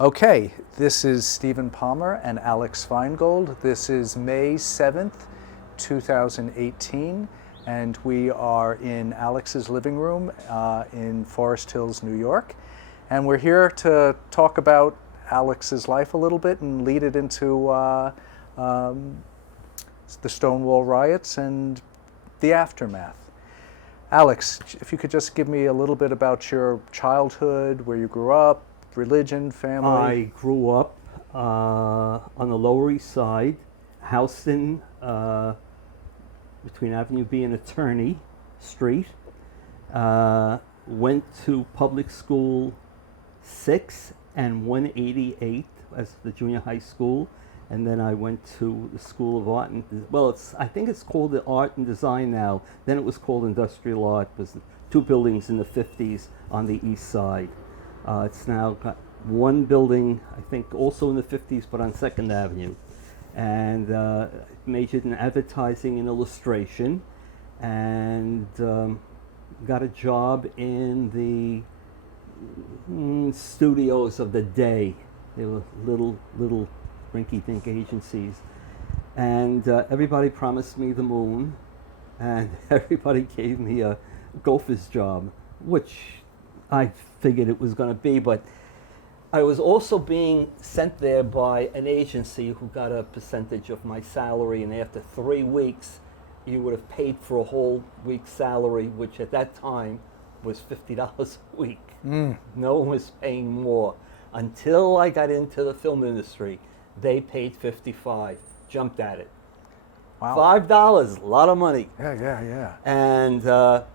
Okay, this is Stephen Palmer and Alex Feingold. This is May 7th, 2018, and we are in Alex's living room in Forest Hills, New York. And we're here to talk about Alex's life a little bit and lead it into the Stonewall riots and the aftermath. Alex, if you could just give me a little bit about your childhood, where you grew up, religion, family. I grew up on the Lower East Side, Houston, between Avenue B and Attorney Street. Went to public school 6 and 188 as the junior high school, and then I went to the School of Art and I think it's called the Art and Design now. Then it was called Industrial Art. It was 2 buildings in the 50s on the East Side. It's now got 1 building, I think, also in the 50s, but on 2nd Avenue. And majored in advertising and illustration, and got a job in the studios of the day. They were little rinky-dink agencies. And everybody promised me the moon, and everybody gave me a gopher's job, which I figured it was going to be, but I was also being sent there by an agency who got a percentage of my salary, and after 3 weeks, you would have paid for a whole week's salary, which at that time was $50 a week. No one was paying more. Until I got into the film industry, they paid $55. Jumped at it. Wow. $5, a lot of money. Yeah. And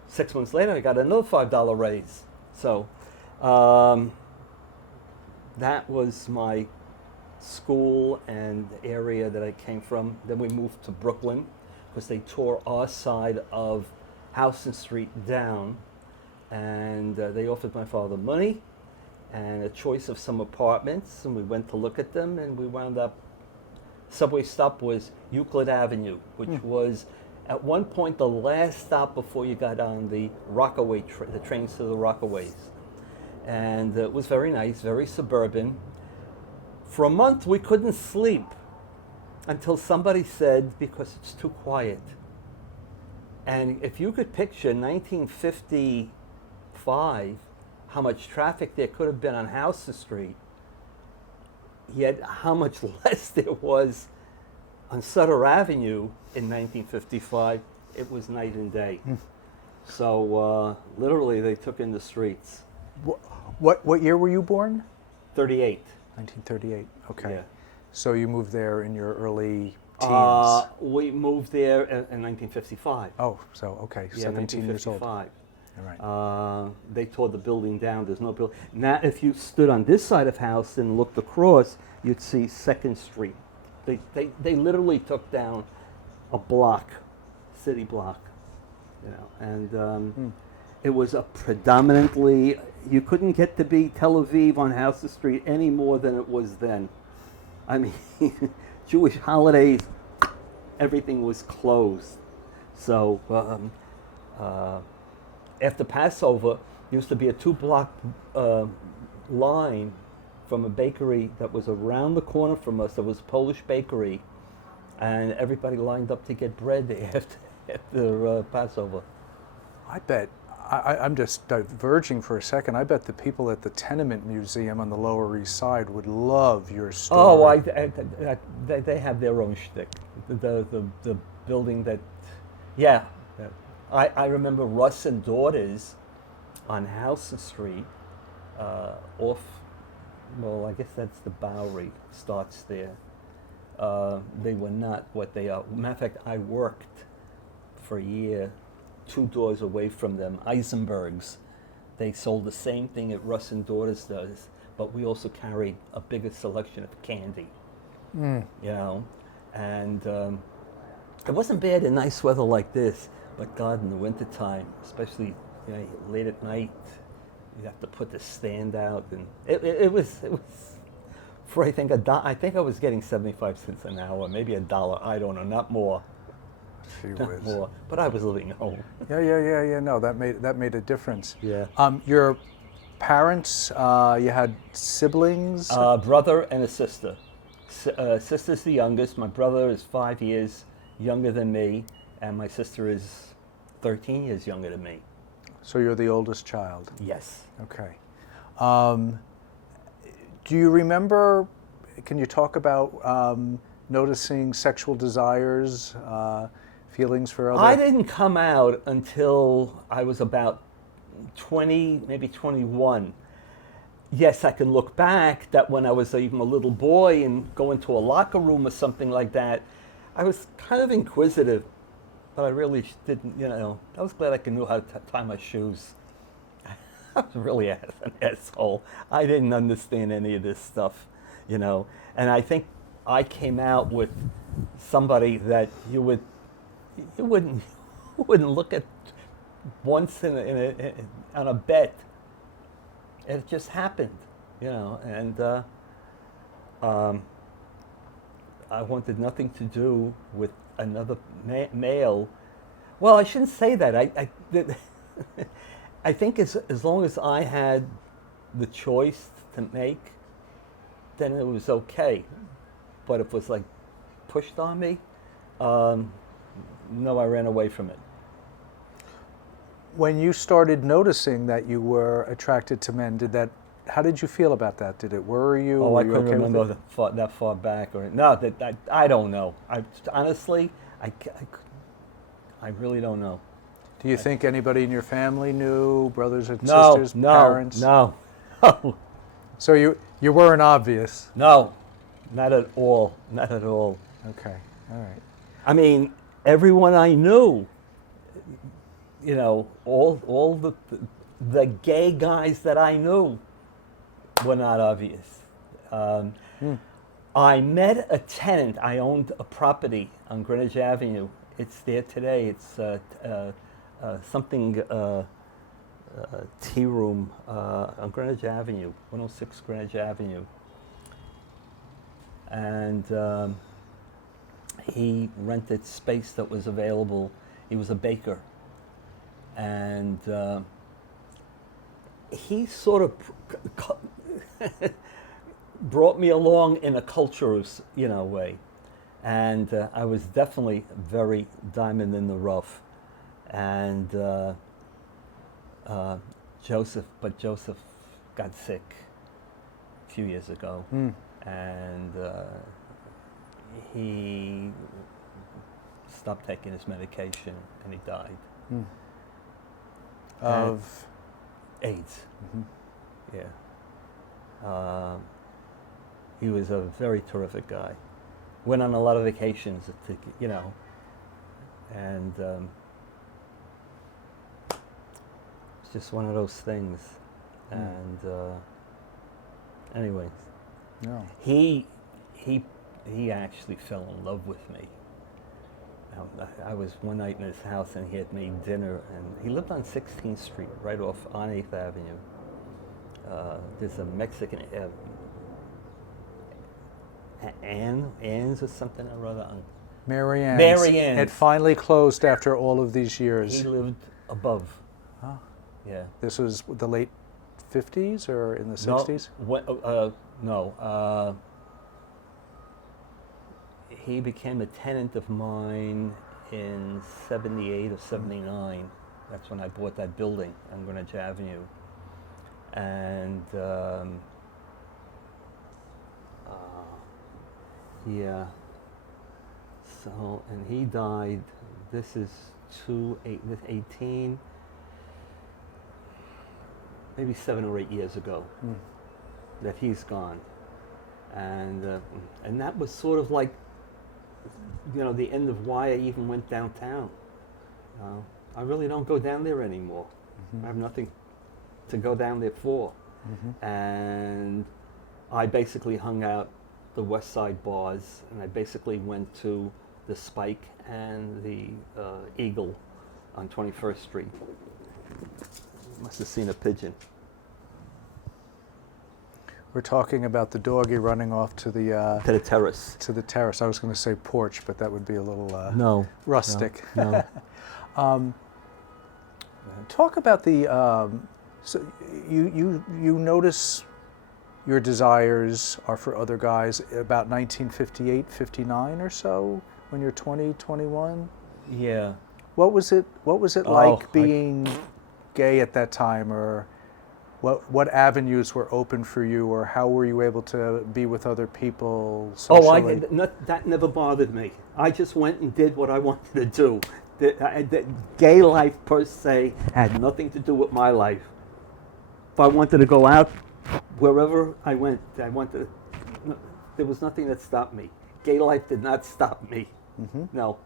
6 months later, I got another $5 raise. So that was my school and the area that I came from. Then we moved to Brooklyn because they tore our side of Houston Street down, and they offered my father money and a choice of some apartments, and we went to look at them, and we wound up, subway stop was Euclid Avenue, which was at one point the last stop before you got on the Rockaway, the trains to the Rockaways. And it was very nice, very suburban. For a month, we couldn't sleep until somebody said, because it's too quiet. And if you could picture 1955, how much traffic there could have been on Houston Street, yet how much less there was on Sutter Avenue in 1955, it was night and day. So literally, they took in the streets. What year were you born? 38. 1938. Okay. Yeah. So you moved there in your early teens. We moved there in 1955. Oh, so okay, Yeah, 17 years old. 1955. All right. They tore the building down. There's no building. Now, if you stood on this side of house and looked across, you'd see 2nd Street. They literally took down a block, city block, and it was a predominantly, you couldn't get to be Tel Aviv on Houston Street any more than it was then. I mean, Jewish holidays, everything was closed. So after Passover, used to be a 2-block line from a bakery that was around the corner from us. There was a Polish bakery, and everybody lined up to get bread after Passover. I bet, I'm just diverging for a second, I bet the people at the Tenement Museum on the Lower East Side would love your story. Oh, they have their own shtick. The building that, yeah. I remember Russ and Daughters on Houston Street, off, well, I guess that's the Bowery, starts there. They were not what they are. Matter of fact, I worked for a year 2 doors away from them, Eisenberg's. They sold the same thing that Russ and Daughters does, but we also carried a bigger selection of candy, and it wasn't bad in nice weather like this, but God, in the wintertime, especially late at night, you have to put the stand out, and it was for I think I was getting 75 cents an hour, maybe $1, I don't know, not more. Not more, but I was living at home. Yeah. No, that made a difference. Yeah. Your parents, you had siblings? Brother and a sister. Sister's the youngest. My brother is 5 years younger than me, and my sister is 13 years younger than me. So you're the oldest child? Yes. Okay. Do you remember, can you talk about noticing sexual desires, feelings for other? I didn't come out until I was about 20, maybe 21. Yes, I can look back that when I was even a little boy and go into a locker room or something like that, I was kind of inquisitive, but I really didn't, I was glad I knew how to tie my shoes. I was really an asshole. I didn't understand any of this stuff, and I think I came out with somebody that you wouldn't look at once on a bet. It just happened, and I wanted nothing to do with another male. Well, I shouldn't say that. I think as long as I had the choice to make, then it was okay. But if it was like pushed on me, no, I ran away from it. When you started noticing that you were attracted to men, how did you feel about that? Did it worry you? Oh, I couldn't remember that far back. I don't know. Honestly, I really don't know. Do you think anybody in your family knew, brothers and sisters, parents? No. So you weren't obvious? No, not at all. Not at all. Okay, all right. I mean, everyone I knew, all the gay guys that I knew were not obvious. I met a tenant. I owned a property on Greenwich Avenue. It's there today. It's something tea room on Greenwich Avenue, 106 Greenwich Avenue. And he rented space that was available. He was a baker. And he sort of brought me along in a cultural, way. And I was definitely very diamond in the rough. And Joseph got sick a few years ago. And he stopped taking his medication and he died. Of AIDS. Mm-hmm. Yeah. He was a very terrific guy. Went on a lot of vacations, and it's just one of those things. And anyways, no. He actually fell in love with me. I was one night in his house and he had made dinner, and he lived on 16th Street, right off on 8th Avenue. There's a Mexican, Ann's or something or other. Mary Ann's. Mary Ann's. It finally closed after all of these years. He lived above. Huh. Yeah. This was the late 50s or in the 60s? No. He became a tenant of mine in 78 or 79. That's when I bought that building on Greenwich Avenue. And yeah. So, and he died, this is 18, maybe 7 or 8 years ago that he's gone. And that was sort of like, the end of why I even went downtown. I really don't go down there anymore. I have nothing to go down there for. And I basically hung out the West Side bars, and I basically went to the Spike and the Eagle on 21st Street. Must have seen a pigeon. We're talking about the doggy running off to the terrace. To the terrace. I was going to say porch, but that would be a little rustic. No. Talk about the So you notice your desires are for other guys about 1958, 59 or so, when you're 20, 21? Yeah. What was it like being gay at that time, or what avenues were open for you, or how were you able to be with other people socially? That never bothered me. I just went and did what I wanted to do. The gay life per se had nothing to do with my life. If I wanted to go out, wherever I went, there was nothing that stopped me. Gay life did not stop me. Mm-hmm. No.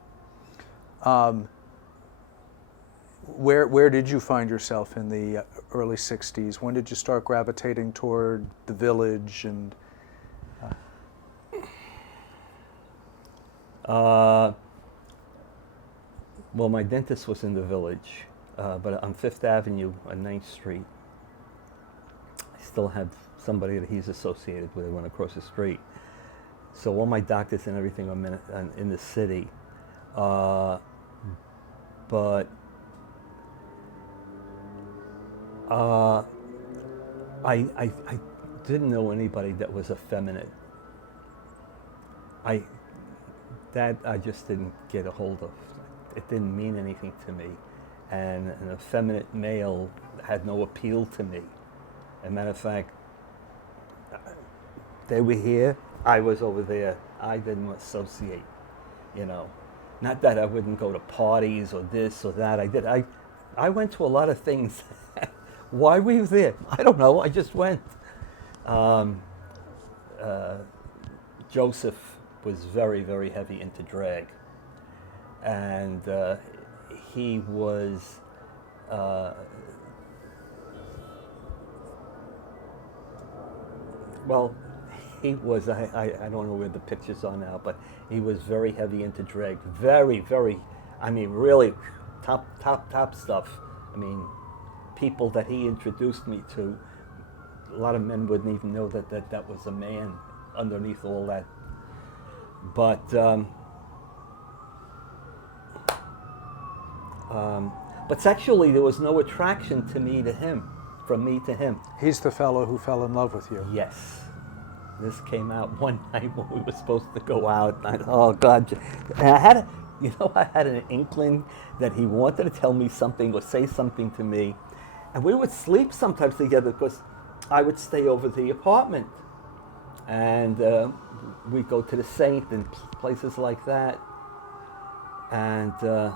Where did you find yourself in the early 60s? When did you start gravitating toward the village and... Well, my dentist was in the village, but on Fifth Avenue on 9th Street. I still have somebody that he's associated with. I went across the street. So all my doctors and everything are in the city. But I didn't know anybody that was effeminate. I just didn't get a hold of. It didn't mean anything to me. And an effeminate male had no appeal to me. As a matter of fact, they were here, I was over there. I didn't associate, you know. Not that I wouldn't go to parties or this or that. I did. I went to a lot of things. Why were you there? I don't know. I just went. Joseph was very, very heavy into drag. And he was... well, he was, I don't know where the pictures are now, but he was very heavy into drag. Very, very, I mean, really top stuff. I mean, people that he introduced me to, a lot of men wouldn't even know that was a man underneath all that. But sexually, there was no attraction to me to him, from me to him. He's the fellow who fell in love with you. Yes. This came out one night when we were supposed to go out. Oh, God. And I had an inkling that he wanted to tell me something or say something to me. And we would sleep sometimes together because I would stay over the apartment. And we'd go to the Saint and places like that. And I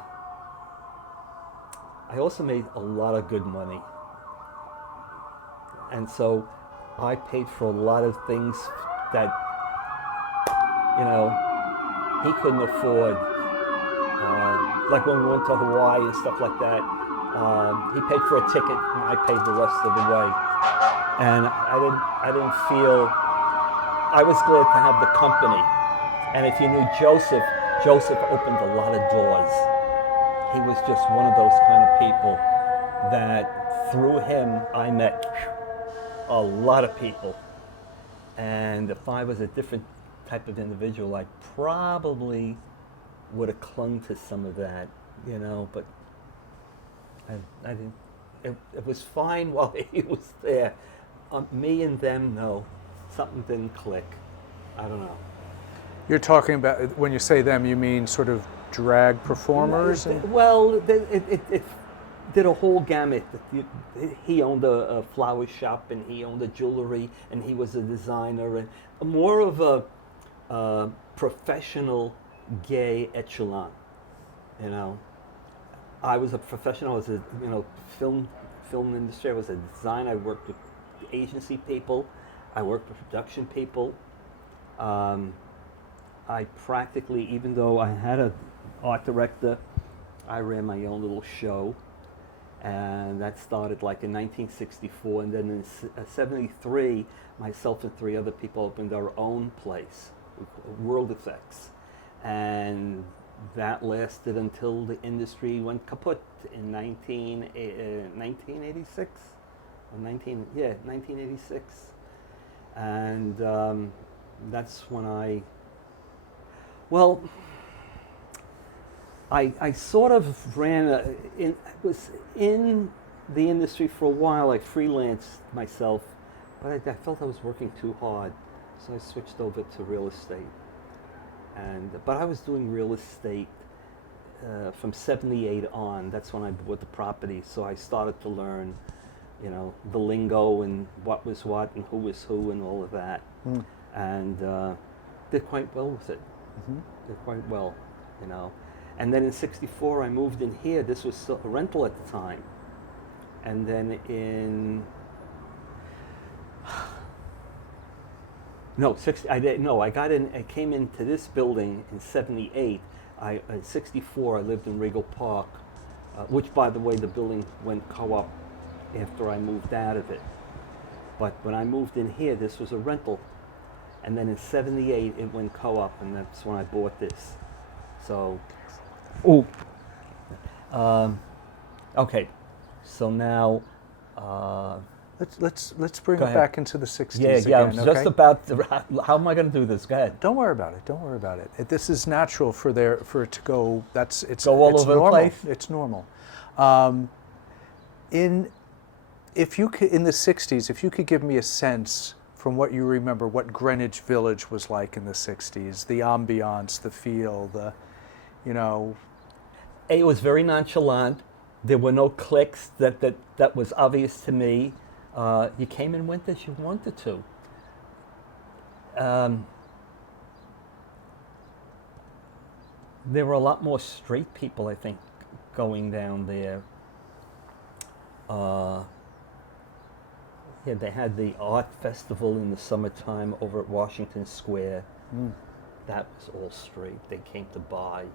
also made a lot of good money. And so I paid for a lot of things that, you know, he couldn't afford. Like when we went to Hawaii and stuff like that, he paid for a ticket and I paid the rest of the way. And I didn't feel, I was glad to have the company. And if you knew Joseph opened a lot of doors. He was just one of those kind of people that through him I met a lot of people. And if I was a different type of individual, I probably would have clung to some of that, you know, but I didn't. It was fine while he was there. Me and them, no. Something didn't click. I don't know. You're talking about, when you say them, you mean sort of drag performers? Well, it did a whole gamut. He owned a flower shop, and he owned a jewelry, and he was a designer, and more of a professional gay echelon. You know, I was a professional. I was film industry. I was a designer. I worked with agency people. I worked with production people. I practically, even though I had an art director, I ran my own little show. And that started like in 1964, and then in '73, myself and 3 other people opened our own place, World Effects, and that lasted until the industry went kaput in 1986, or 1986, and that's when I sort of ran was in the industry for a while. I freelanced myself, but I felt I was working too hard, so I switched over to real estate. But I was doing real estate from '78 on. That's when I bought the property, so I started to learn, the lingo and what was what and who was who and all of that, and did quite well with it. Did quite well, And then in '64 I moved in here. This was still a rental at the time. And then I came into this building in '78. In '64 I lived in Regal Park, which, by the way, the building went co-op after I moved out of it. But when I moved in here, this was a rental. And then in '78 it went co-op, and that's when I bought this. So, okay. So now, let's bring Go it ahead. back into the '60s yeah, again. I was okay? just about to, how am I going to do this? Go ahead. Don't worry about it. Don't worry about it. This is natural for it to go. It's Go all it's over the normal. place? It's normal. In the '60s, if you could give me a sense from what you remember, what Greenwich Village was like in the '60s, the ambiance, the feel, It was very nonchalant. There were no cliques. That was obvious to me. You came and went as you wanted to. There were a lot more straight people, I think, going down there. They had the art festival in the summertime over at Washington Square. That was all straight. They came to buy,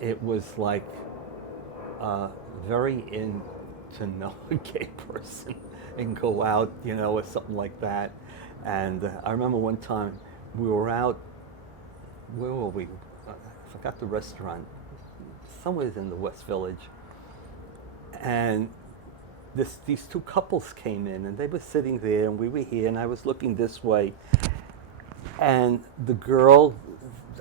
It was like very in to know a gay person and go out, or something like that. And I remember one time we were out. Where were we? I forgot the restaurant. Somewhere in the West Village. And these two couples came in, and they were sitting there, and we were here, and I was looking this way. And the girl,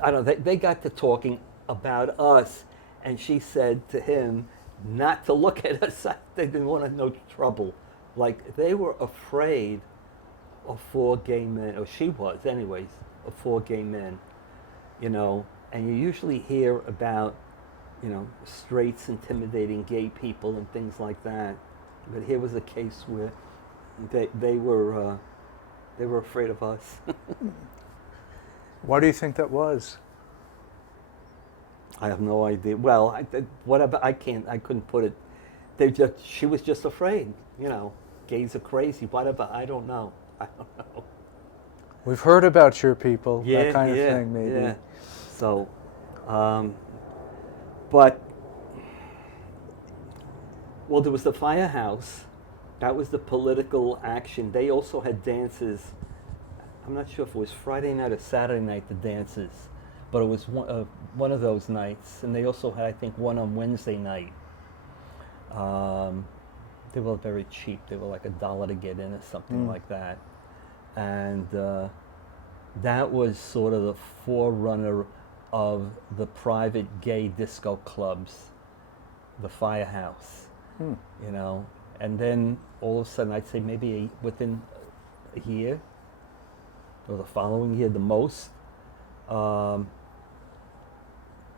I don't know, they got to talking about us, and she said to him not to look at us. They didn't want no trouble. Like, they were afraid of four gay men, or she was anyways, of four gay men, and you usually hear about, straights intimidating gay people and things like that. But here was a case where they were afraid of us. Why do you think that was? I have no idea. Well, whatever. I couldn't put it. She was just afraid. Gays are crazy. Whatever. I don't know. We've heard about your people. Yeah, that kind of thing, maybe. Yeah. So, but there was the firehouse. That was the political action. They also had dances. I'm not sure if it was Friday night or Saturday night, the dances, but it was one of those nights. And they also had, I think, one on Wednesday night. They were very cheap. They were like $1 to get in or something like that. And that was sort of the forerunner of the private gay disco clubs, the Firehouse, And then all of a sudden, I'd say maybe within a year, or the following year, the most,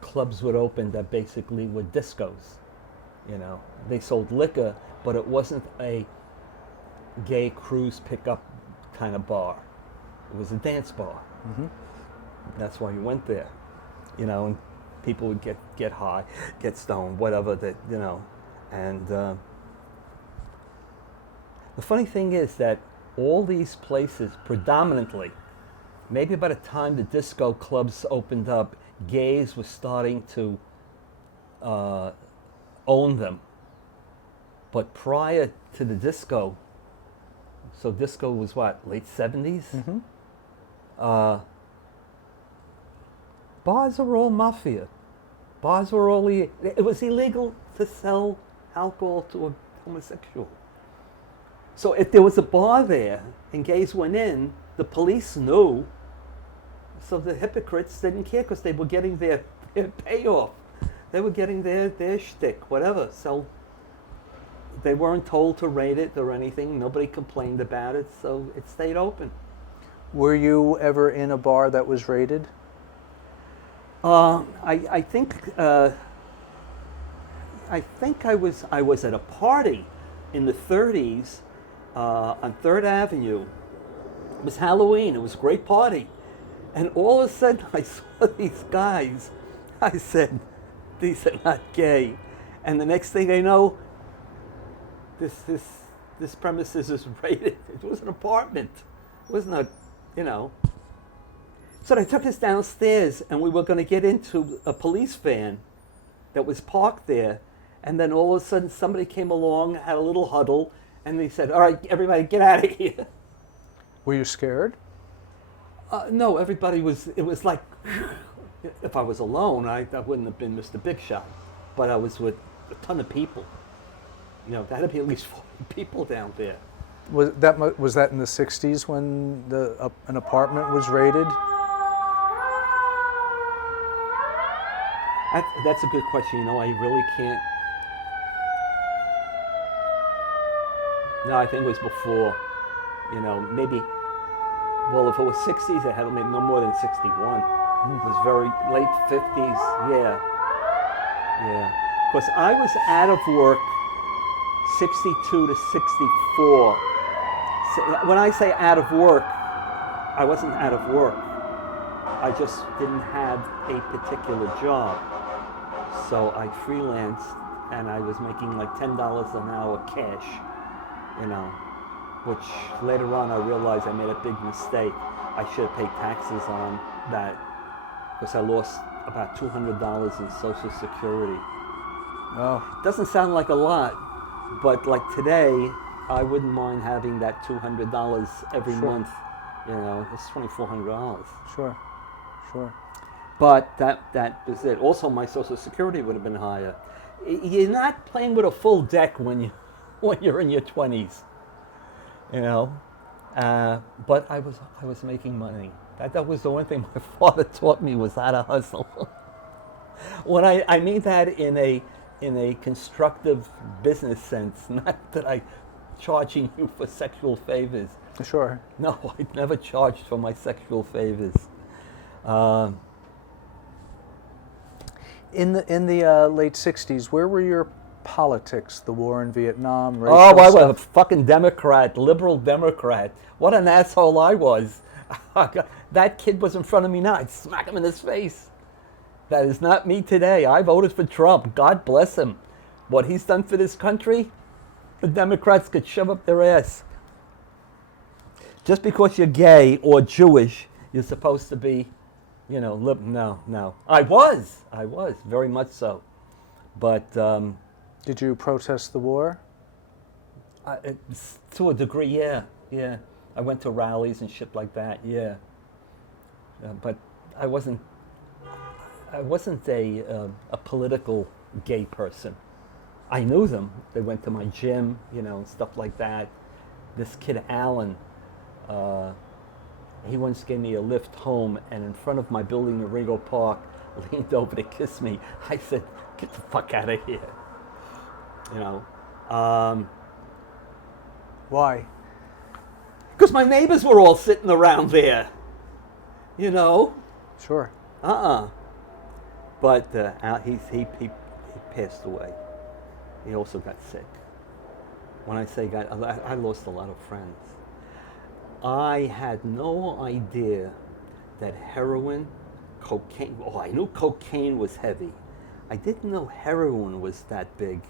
clubs would open that basically were discos. They sold liquor, but it wasn't a gay cruise pickup kind of bar. It was a dance bar. That's why you went there, and people would get high, get stoned, whatever that, and the funny thing is that all these places predominantly, maybe by the time the disco clubs opened up, gays were starting to own them. But prior to the disco, so disco was what, late 70s? Bars were all mafia. Bars were all, it was illegal to sell alcohol to a homosexual. So if there was a bar there and gays went in, the police knew. So the hypocrites didn't care because they were getting their payoff. They were getting their shtick, whatever. So they weren't told to rate it or anything. Nobody complained about it, so it stayed open. Were you ever in a bar that was raided? I think I was at a party in the 30s on 3rd Avenue. It was Halloween. It was a great party. And all of a sudden, I saw these guys. I said, these are not gay. And the next thing I know, this premises is raided. It was an apartment. It wasn't a, you know. So they took us downstairs, and we were going to get into a police van that was parked there. And then all of a sudden, somebody came along, had a little huddle, and they said, "All right, everybody, get out of here." Were you scared? No, everybody was, it was like, if I was alone, I wouldn't have been Mr. Big Shot. But I was with a ton of people. You know, there had to be at least 40 people down there. Was that in the 60s when an apartment was raided? That's a good question. You know, I really can't. No, I think it was before. You know, maybe. Well, if it was 60s, it had to be no more than 61. It was very late 50s. Yeah. Because I was out of work 62 to 64. So when I say out of work, I wasn't out of work. I just didn't have a particular job. So I freelanced, and I was making like $10 an hour cash, you know, which later on I realized I made a big mistake. I should have paid taxes on that because I lost about $200 in Social Security. Oh. Doesn't sound like a lot, but like today, I wouldn't mind having that $200 every month. You know, it's $2,400. Sure. But that was it. Also, my Social Security would have been higher. You're not playing with a full deck when you're in your 20s, you know. But I was making money. That was the one thing my father taught me, was how to hustle. When I mean that in a constructive business sense, not that I charging you for sexual favors. Sure. No, I never charged for my sexual favors. In the late 60s, where were your politics? The war in Vietnam, racial I was a stuff? fucking Democrat, liberal Democrat. What an asshole I was. That kid was in front of me now. I'd smack him in his face. That is not me today. I voted for Trump. God bless him. What he's done for this country, the Democrats could shove up their ass. Just because you're gay or Jewish, you're supposed to be, you know, no. I was, very much so. But Did you protest the war? to a degree, yeah. I went to rallies and shit like that, yeah. But I wasn't a political gay person. I knew them. They went to my gym, you know, and stuff like that. This kid, Alan, he once gave me a lift home, and in front of my building in Ringo Park, leaned over to kiss me. I said, "Get the fuck out of here." You know. Why? Because my neighbors were all sitting around there. You know. Sure. But he passed away. He also got sick. When I say got, I lost a lot of friends. I had no idea that heroin, cocaine, I knew cocaine was heavy. I didn't know heroin was that big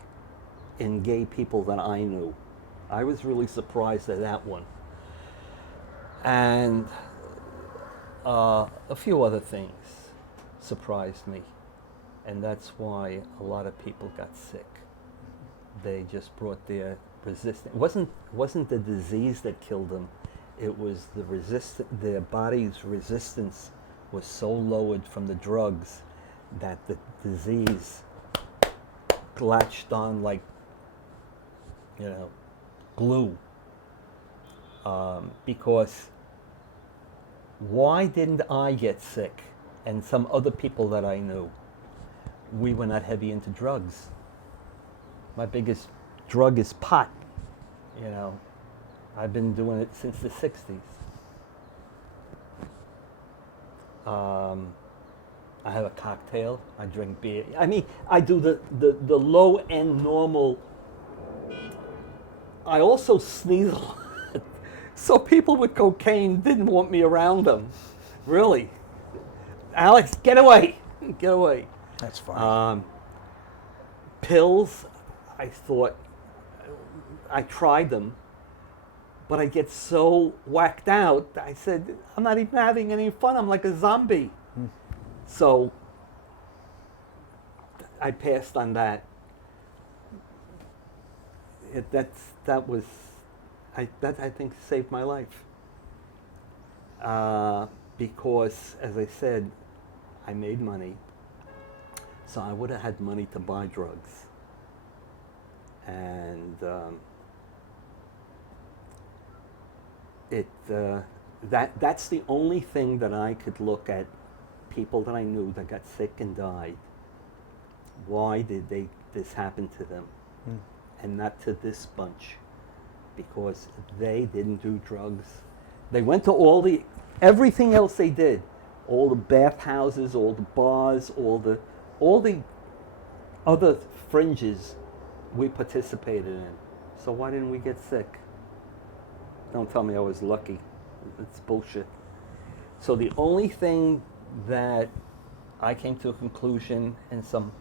in gay people that I knew. I was really surprised at that one. And a few other things surprised me. And that's why a lot of people got sick. They just brought their resistance. It wasn't the disease that killed them. It was their body's resistance was so lowered from the drugs that the disease latched on like, you know, glue. Because why didn't I get sick and some other people that I knew? we were not heavy into drugs. My biggest drug is pot. You know, I've been doing it since the 60s. I have a cocktail. I drink beer. I mean, I do the low end normal. I also sneeze a lot. So people with cocaine didn't want me around them. Really. Alex, get away. Get away. That's fine. Pills, I thought, I tried them, but I get so whacked out, I said, I'm not even having any fun. I'm like a zombie. So I passed on that. I think saved my life. Because, as I said, I made money. So I would have had money to buy drugs. And that's the only thing that I could look at people that I knew that got sick and died. Why did this happen to them? And not to this bunch? Because they didn't do drugs. They went to everything else they did. All the bathhouses, all the bars, all the other fringes we participated in. So why didn't we get sick? Don't tell me I was lucky. It's bullshit. So the only thing that I came to a conclusion, and some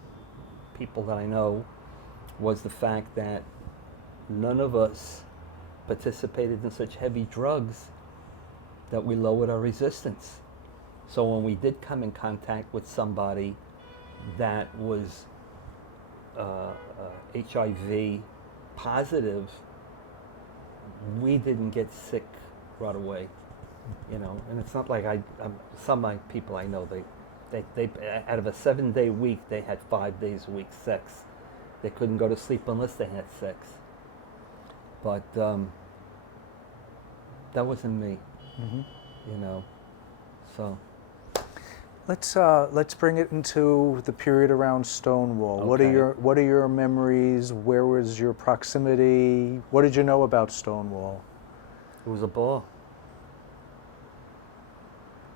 people that I know, was the fact that none of us participated in such heavy drugs that we lowered our resistance. So when we did come in contact with somebody that was HIV positive, we didn't get sick right away, you know. And it's not like some of my people I know, they out of a 7-day week, they had 5 days a week sex. They couldn't go to sleep unless they had sex. But that wasn't me, you know. So let's bring it into the period around Stonewall. Okay. What are your memories? Where was your proximity? What did you know about Stonewall? it was a bar.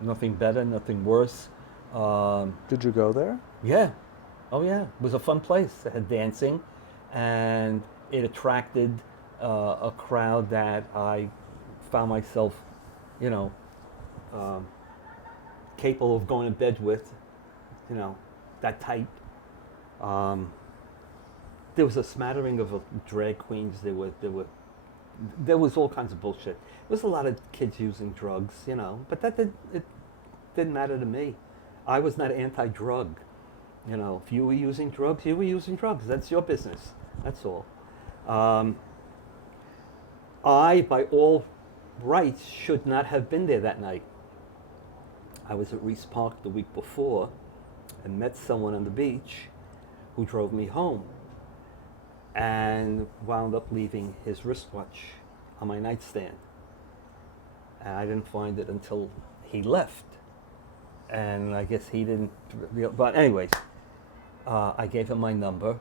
Nothing better, nothing worse. Did you go there? Yeah. Oh, yeah. It was a fun place. It had dancing, and it attracted a crowd that I found myself, you know, capable of going to bed with, you know, that type. There was a smattering of drag queens. There was all kinds of bullshit. There was a lot of kids using drugs, you know, but it didn't matter to me. I was not anti-drug. You know, if you were using drugs, you were using drugs. That's your business. That's all. I, by all rights, should not have been there that night. I was at Reese Park the week before and met someone on the beach who drove me home and wound up leaving his wristwatch on my nightstand. And I didn't find it until he left. And I guess he didn't but anyways, I gave him my number,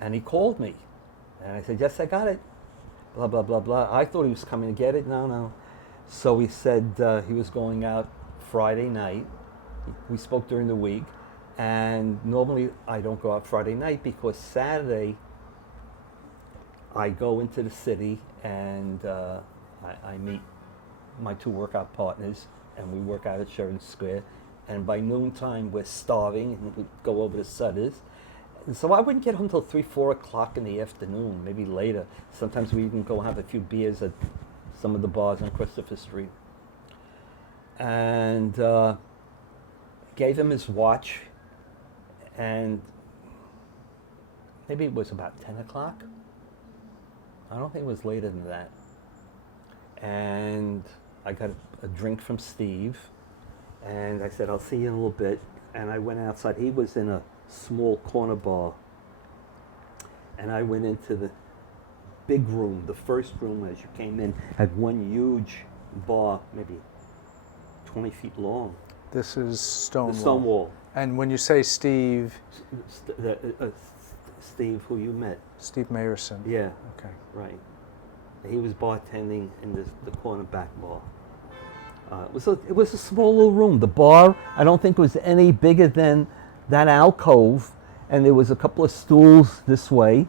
and he called me. And I said, yes, I got it. Blah, blah, blah, blah. I thought he was coming to get it. No. So he said he was going out Friday night. We spoke during the week. And normally I don't go out Friday night because Saturday I go into the city and I meet my 2 workout partners, and we work out at Sheridan Square. And by noontime, we're starving, and we go over to Sutter's. And so I wouldn't get home till 3, 4 o'clock in the afternoon, maybe later. Sometimes we even go have a few beers at some of the bars on Christopher Street. And gave him his watch, and maybe it was about 10 o'clock. I don't think it was later than that. And I got a drink from Steve, and I said, I'll see you in a little bit. And I went outside. He was in a small corner bar. And I went into the big room, the first room as you came in, had one huge bar, maybe 20 feet long. This is Stonewall. The Stonewall. And when you say Steve, Steve, who you met. Steve Mayerson. Yeah, Okay. right. He was bartending in the corner back bar. It was a small little room. The bar, I don't think was any bigger than that alcove, and there was a couple of stools this way,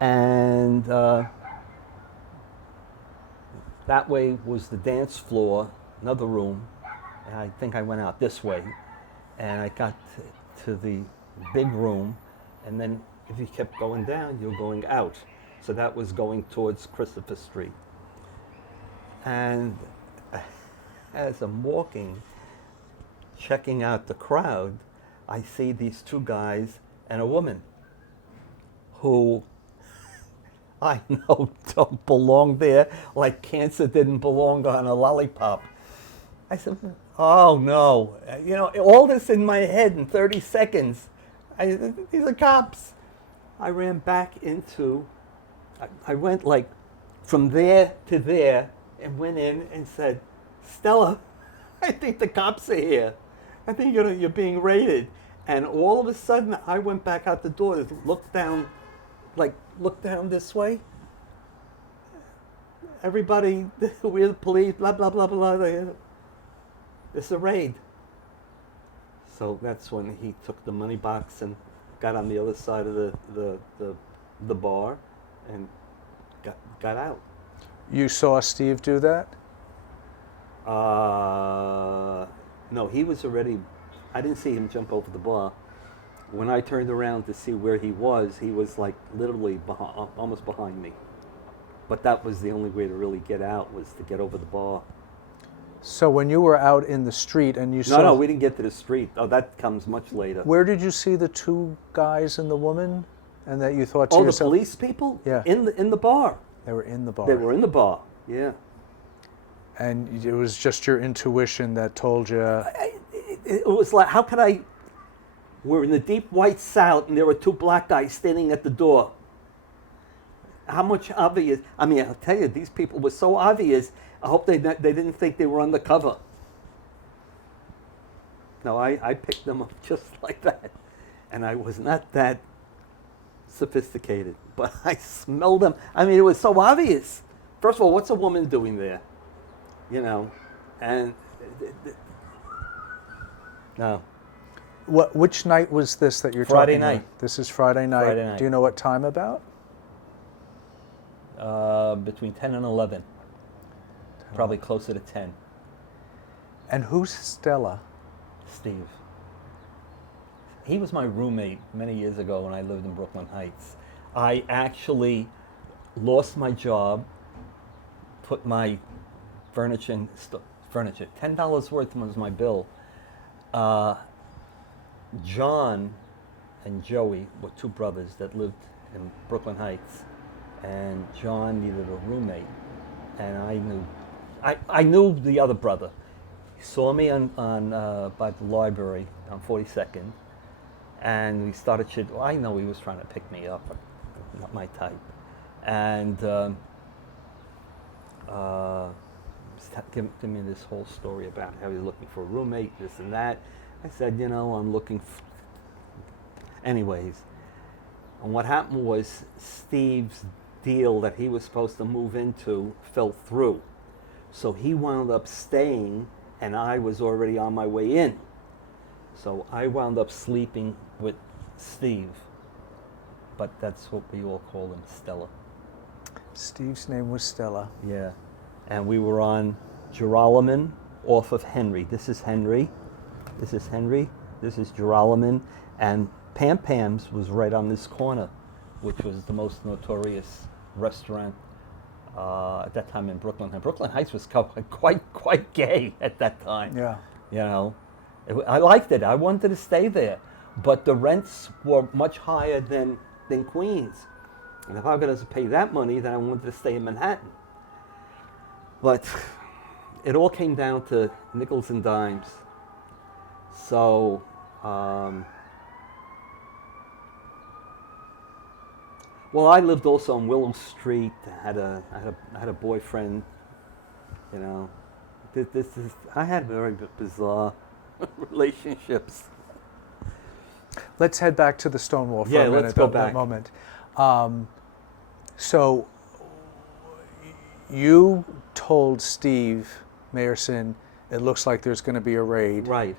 and that way was the dance floor, another room, and I think I went out this way, and I got to the big room, and then if you kept going down, you're going out. So that was going towards Christopher Street. And as I'm walking, checking out the crowd, I see these two guys and a woman who I know don't belong there, like cancer didn't belong on a lollipop. I said, oh no, you know, all this in my head in 30 seconds. These are cops. I ran back into, I went like from there to there and went in and said, Stella, I think the cops are here. I think you're being raided. And all of a sudden I went back out the door, looked down this way. Everybody, we're the police, blah, blah, blah, blah. It's a raid. So that's when he took the money box and got on the other side of the bar and got out. You saw Steve do that? No, he was already, I didn't see him jump over the bar. When I turned around to see where he was like literally almost behind me. But that was the only way to really get out, was to get over the bar. So when you were out in the street and you saw... No, we didn't get to the street. Oh, that comes much later. Where did you see the two guys and the woman? And that you thought to yourself... yourself... Oh, the police people? Yeah. In the bar. They were in the bar. They were in the bar, yeah. And it was just your intuition that told you... It was like, how could I... We're in the deep white South and there were two black guys standing at the door. How much obvious... I mean, I'll tell you, these people were so obvious, I hope they didn't think they were undercover. No, I picked them up just like that. And I was not that sophisticated, but I smelled them. I mean, it was so obvious. First of all, what's a woman doing there? You know, and no. Which night was this that you're Friday talking night. about? This is Friday night. Friday night. Do you know what time about? Between 10 and 11. Probably closer to 10. And who's Stella? Steve. He was my roommate many years ago when I lived in Brooklyn Heights. I actually lost my job, put my furniture in $10 worth was my bill. John and Joey were two brothers that lived in Brooklyn Heights, and John needed a roommate, and I knew the other brother. He saw me on by the library on 42nd, and we started shit. Well, I know he was trying to pick me up, but not my type, and give me this whole story about how he was looking for a roommate, this and that. I said, you know, I'm looking. Anyways, and what happened was Steve's deal that he was supposed to move into fell through. So he wound up staying, and I was already on my way in. So I wound up sleeping with Steve, but that's what we all call him, Stella. Steve's name was Stella. Yeah, and we were on Girolamo off of Henry. This is Henry. This is Henry. This is Girolamo, and Pam Pam's was right on this corner, which was the most notorious restaurant at that time in Brooklyn. And Brooklyn Heights was quite gay at that time. Yeah. You know, I liked it. I wanted to stay there, but the rents were much higher than Queens. And if I was going to pay that money, then I wanted to stay in Manhattan. But it all came down to nickels and dimes. So, well, I lived also on Willow Street. I had a boyfriend. You know, I had very bizarre relationships. let's head back to the Stonewall for Yeah, a minute. let's go that back. moment. So you told Steve Mayerson, it looks like there's going to be a raid. Right.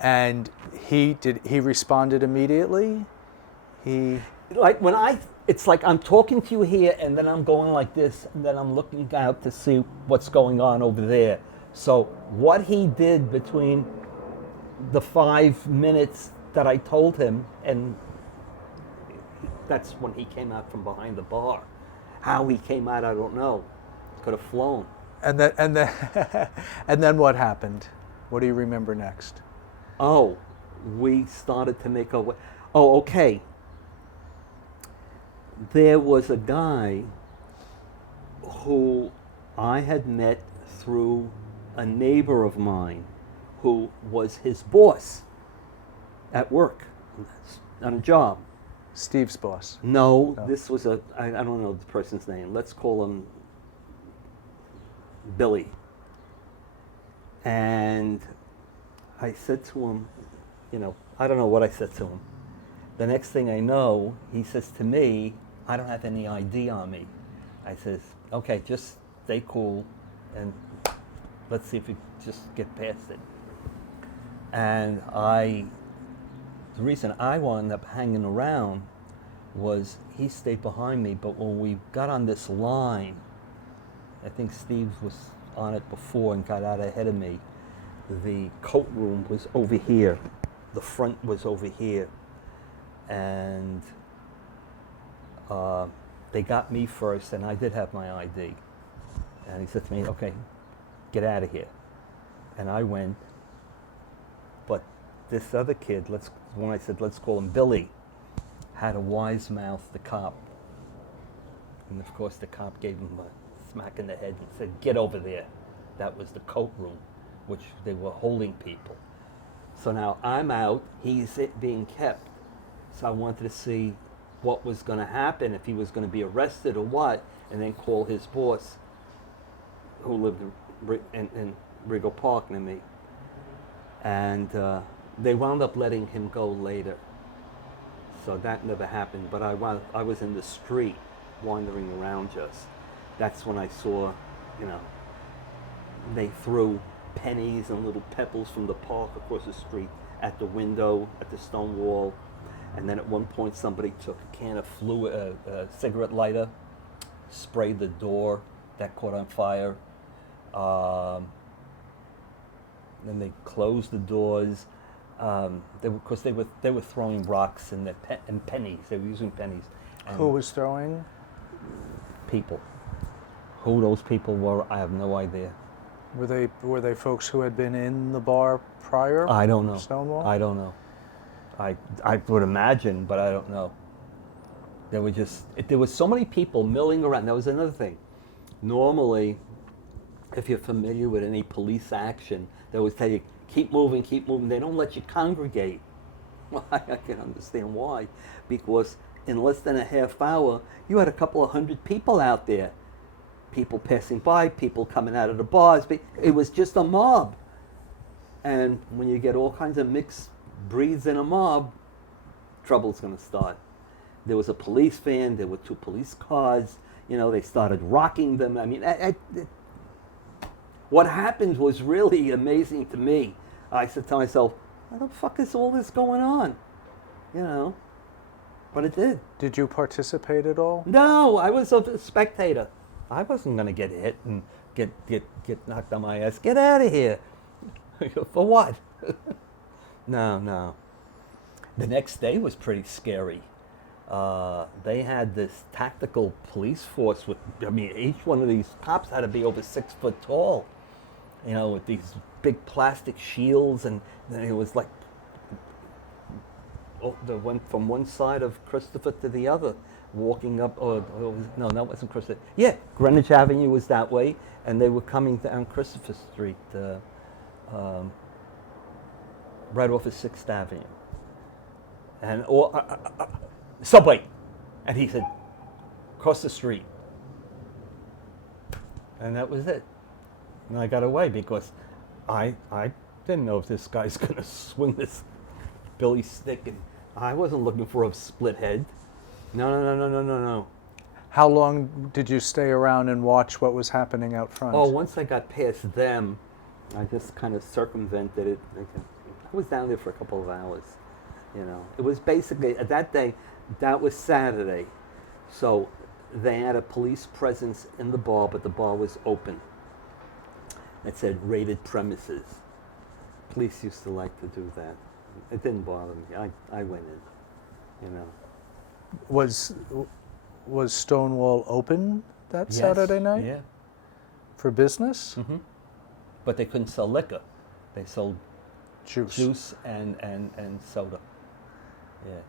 And he responded immediately? Like it's like I'm talking to you here, and then I'm going like this, and then I'm looking out to see what's going on over there. So what he did between the 5 minutes that I told him, and that's when he came out from behind the bar. How he came out, I don't know. Could have flown. And then and then what happened? What do you remember next? Oh, we started to make our way. Oh, okay. There was a guy who I had met through a neighbor of mine who was his boss at work, on a job. Steve's boss. No, No. this was I don't know the person's name. Let's call him Billy. And I said to him, I don't know what I said to him. The next thing I know, he says to me, I don't have any ID on me. I says, okay, just stay cool and let's see if we just get past it. And the reason I wound up hanging around was he stayed behind me, but when we got on this line, I think Steve was on it before and got out ahead of me. The coat room was over here. The front was over here. And they got me first, and I did have my ID. And he said to me, okay, get out of here. And I went. But this other kid, when I said, let's call him Billy, had a wise mouth the cop. And of course the cop gave him a smack in the head and said, get over there. That was the coat room, which they were holding people. So now I'm out, he's being kept. So I wanted to see what was going to happen, if he was going to be arrested or what, and then call his boss, who lived in Regal Park near me. And they wound up letting him go later. So that never happened, but I was in the street wandering around just. That's when I saw, they threw pennies and little pebbles from the park across the street at the window, at the Stonewall. And then at one point somebody took a can of fluid, a cigarette lighter, sprayed the door, that caught on fire. Then they closed the doors. Because they were throwing rocks and pennies. They were using pennies. And Who was throwing? people. Who those people were, I have no idea. Were they folks who had been in the bar prior? I don't know. Stonewall? I don't know. I would imagine, but I don't know. There was so many people milling around. That was another thing. Normally, if you're familiar with any police action, they always tell you, keep moving, keep moving. They don't let you congregate. Well, I can understand why. Because in less than a half hour, you had a couple of hundred people out there. People passing by, people coming out of the bars. It was just a mob. And when you get all kinds of mixed breeds in a mob, trouble's going to start. There was a police van, there were 2 police cars, they started rocking them. I mean, what happened was really amazing to me. I said to myself, why the fuck is all this going on? But it did. Did you participate at all? No, I was a spectator. I wasn't going to get hit and get knocked on my ass. Get out of here. For what? No. The next day was pretty scary. They had this tactical police force each one of these cops had to be over 6 foot tall, with these big plastic shields, and it was like, they went from one side of Christopher to the other, walking up, no, that wasn't Christopher. Yeah, Greenwich Avenue was that way, and they were coming down Christopher Street, right off of 6th Avenue. And, subway. And he said, cross the street. And that was it. And I got away because I didn't know if this guy's going to swing this Billy stick and I wasn't looking for a split head. No, no, no, no, no, no, no. How long did you stay around and watch what was happening out front? Oh, once I got past them, I just kind of circumvented it. I was down there for a couple of hours. You know, it was basically at that day. That was Saturday, so they had a police presence in the bar, but the bar was open. It said raided premises. Police used to like to do that. It didn't bother me. I went in. You know. Was Stonewall open that Yes, Saturday night Yeah. for business? Hmm. But they couldn't sell liquor. They sold Juice. and soda. Yeah.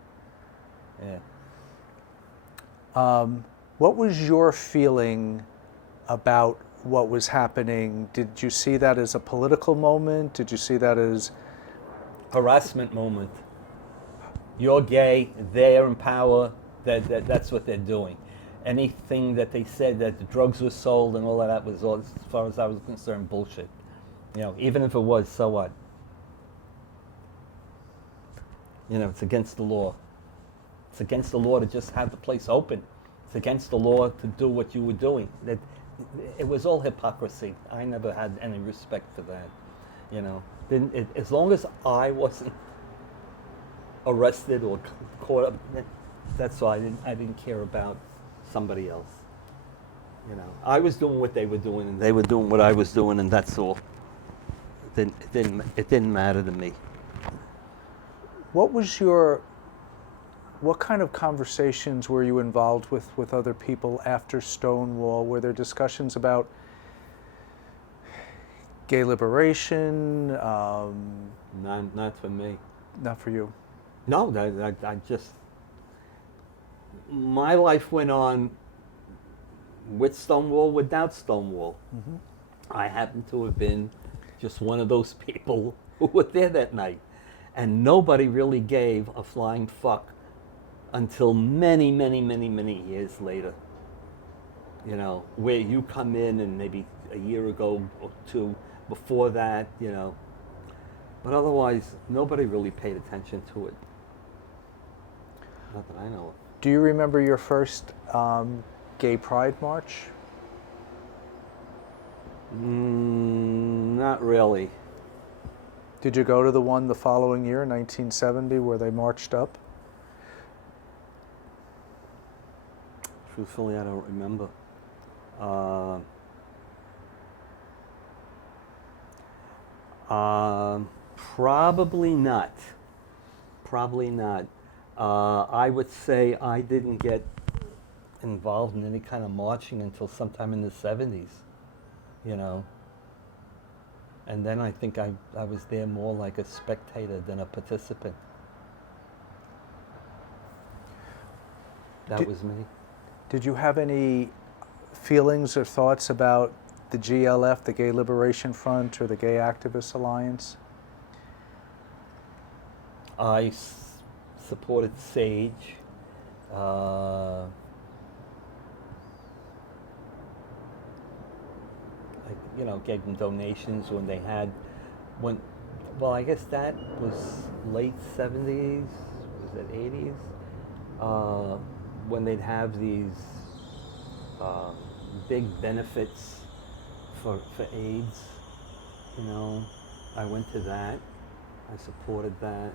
Yeah. What was your feeling about what was happening? Did you see that as a political moment? Did you see that as Harassment moment. You're gay, they're in power, that's what they're doing. Anything that they said that the drugs were sold and all of that was all, as far as I was concerned, bullshit. You know, even if it was, so what? You know, it's against the law. It's against the law to just have the place open. It's against the law to do what you were doing. That it was all hypocrisy. I never had any respect for that. You know, as long as I wasn't arrested or caught up, that's why I didn't care about somebody else. You know, I was doing what they were doing, and they were doing what I was doing, and that's all. It didn't matter to me. What kind of conversations were you involved with other people after Stonewall? Were there discussions about gay liberation? Not for me. Not for you. No, I just, my life went on with Stonewall, without Stonewall. Mm-hmm. I happened to have been just one of those people who were there that night. And nobody really gave a flying fuck until many, many, many, many years later. You know, where you come in and maybe a year ago or two before that, you know. But otherwise, nobody really paid attention to it. Not that I know of. Do you remember your first gay pride march? Not really. Did you go to the one the following year, 1970, where they marched up? Truthfully, I don't remember. Probably not. Probably not. I would say I didn't get involved in any kind of marching until sometime in the 70s, you know. And then I think I was there more like a spectator than a participant. That was me. Did you have any feelings or thoughts about the GLF, the Gay Liberation Front, or the Gay Activists Alliance? I supported SAGE. I, gave them donations when they had, well, I guess that was late 70s, was it 80s? When they'd have these big benefits for AIDS, I went to that. I supported that.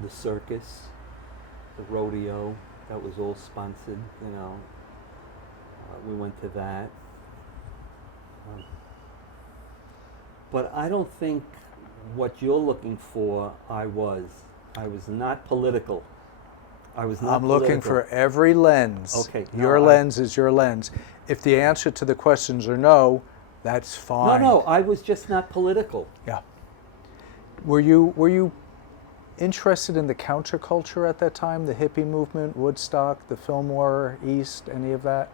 The circus, the rodeo, that was all sponsored, we went to that. But I don't think what you're looking for, I was not political. I'm looking for every lens. Okay. Your lens is your lens. If the answer to the questions are no, that's fine. No, I was just not political. Yeah. Were you interested in the counterculture at that time? The hippie movement, Woodstock, the Fillmore East, any of that?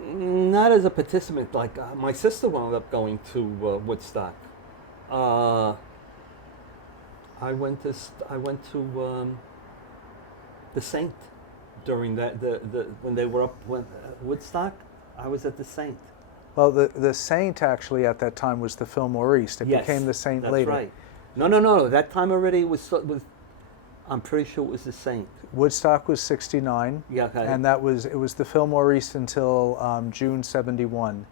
Not as a participant. Like my sister wound up going to Woodstock. I went to the Saint during that when they were up Woodstock. I was at the Saint. Well, the Saint actually at that time was the Fillmore East. It Yes, became the Saint that's later. right. No. That time already was. I'm pretty sure it was the Saint. Woodstock was 69. Yeah, okay. And it was the Fillmore East until June 71.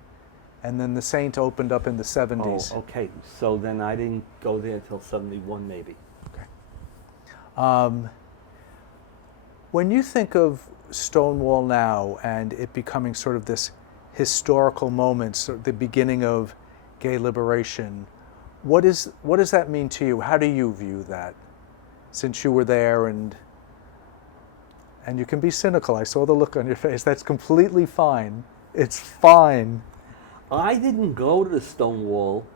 And then the Saint opened up in the 70s. Oh, okay. So then I didn't go there until 71, maybe. Okay. When you think of Stonewall now and it becoming sort of this historical moment, sort of the beginning of gay liberation, what does that mean to you? How do you view that? Since you were there, and you can be cynical. I saw the look on your face. That's completely fine. It's fine. I didn't go to the Stonewall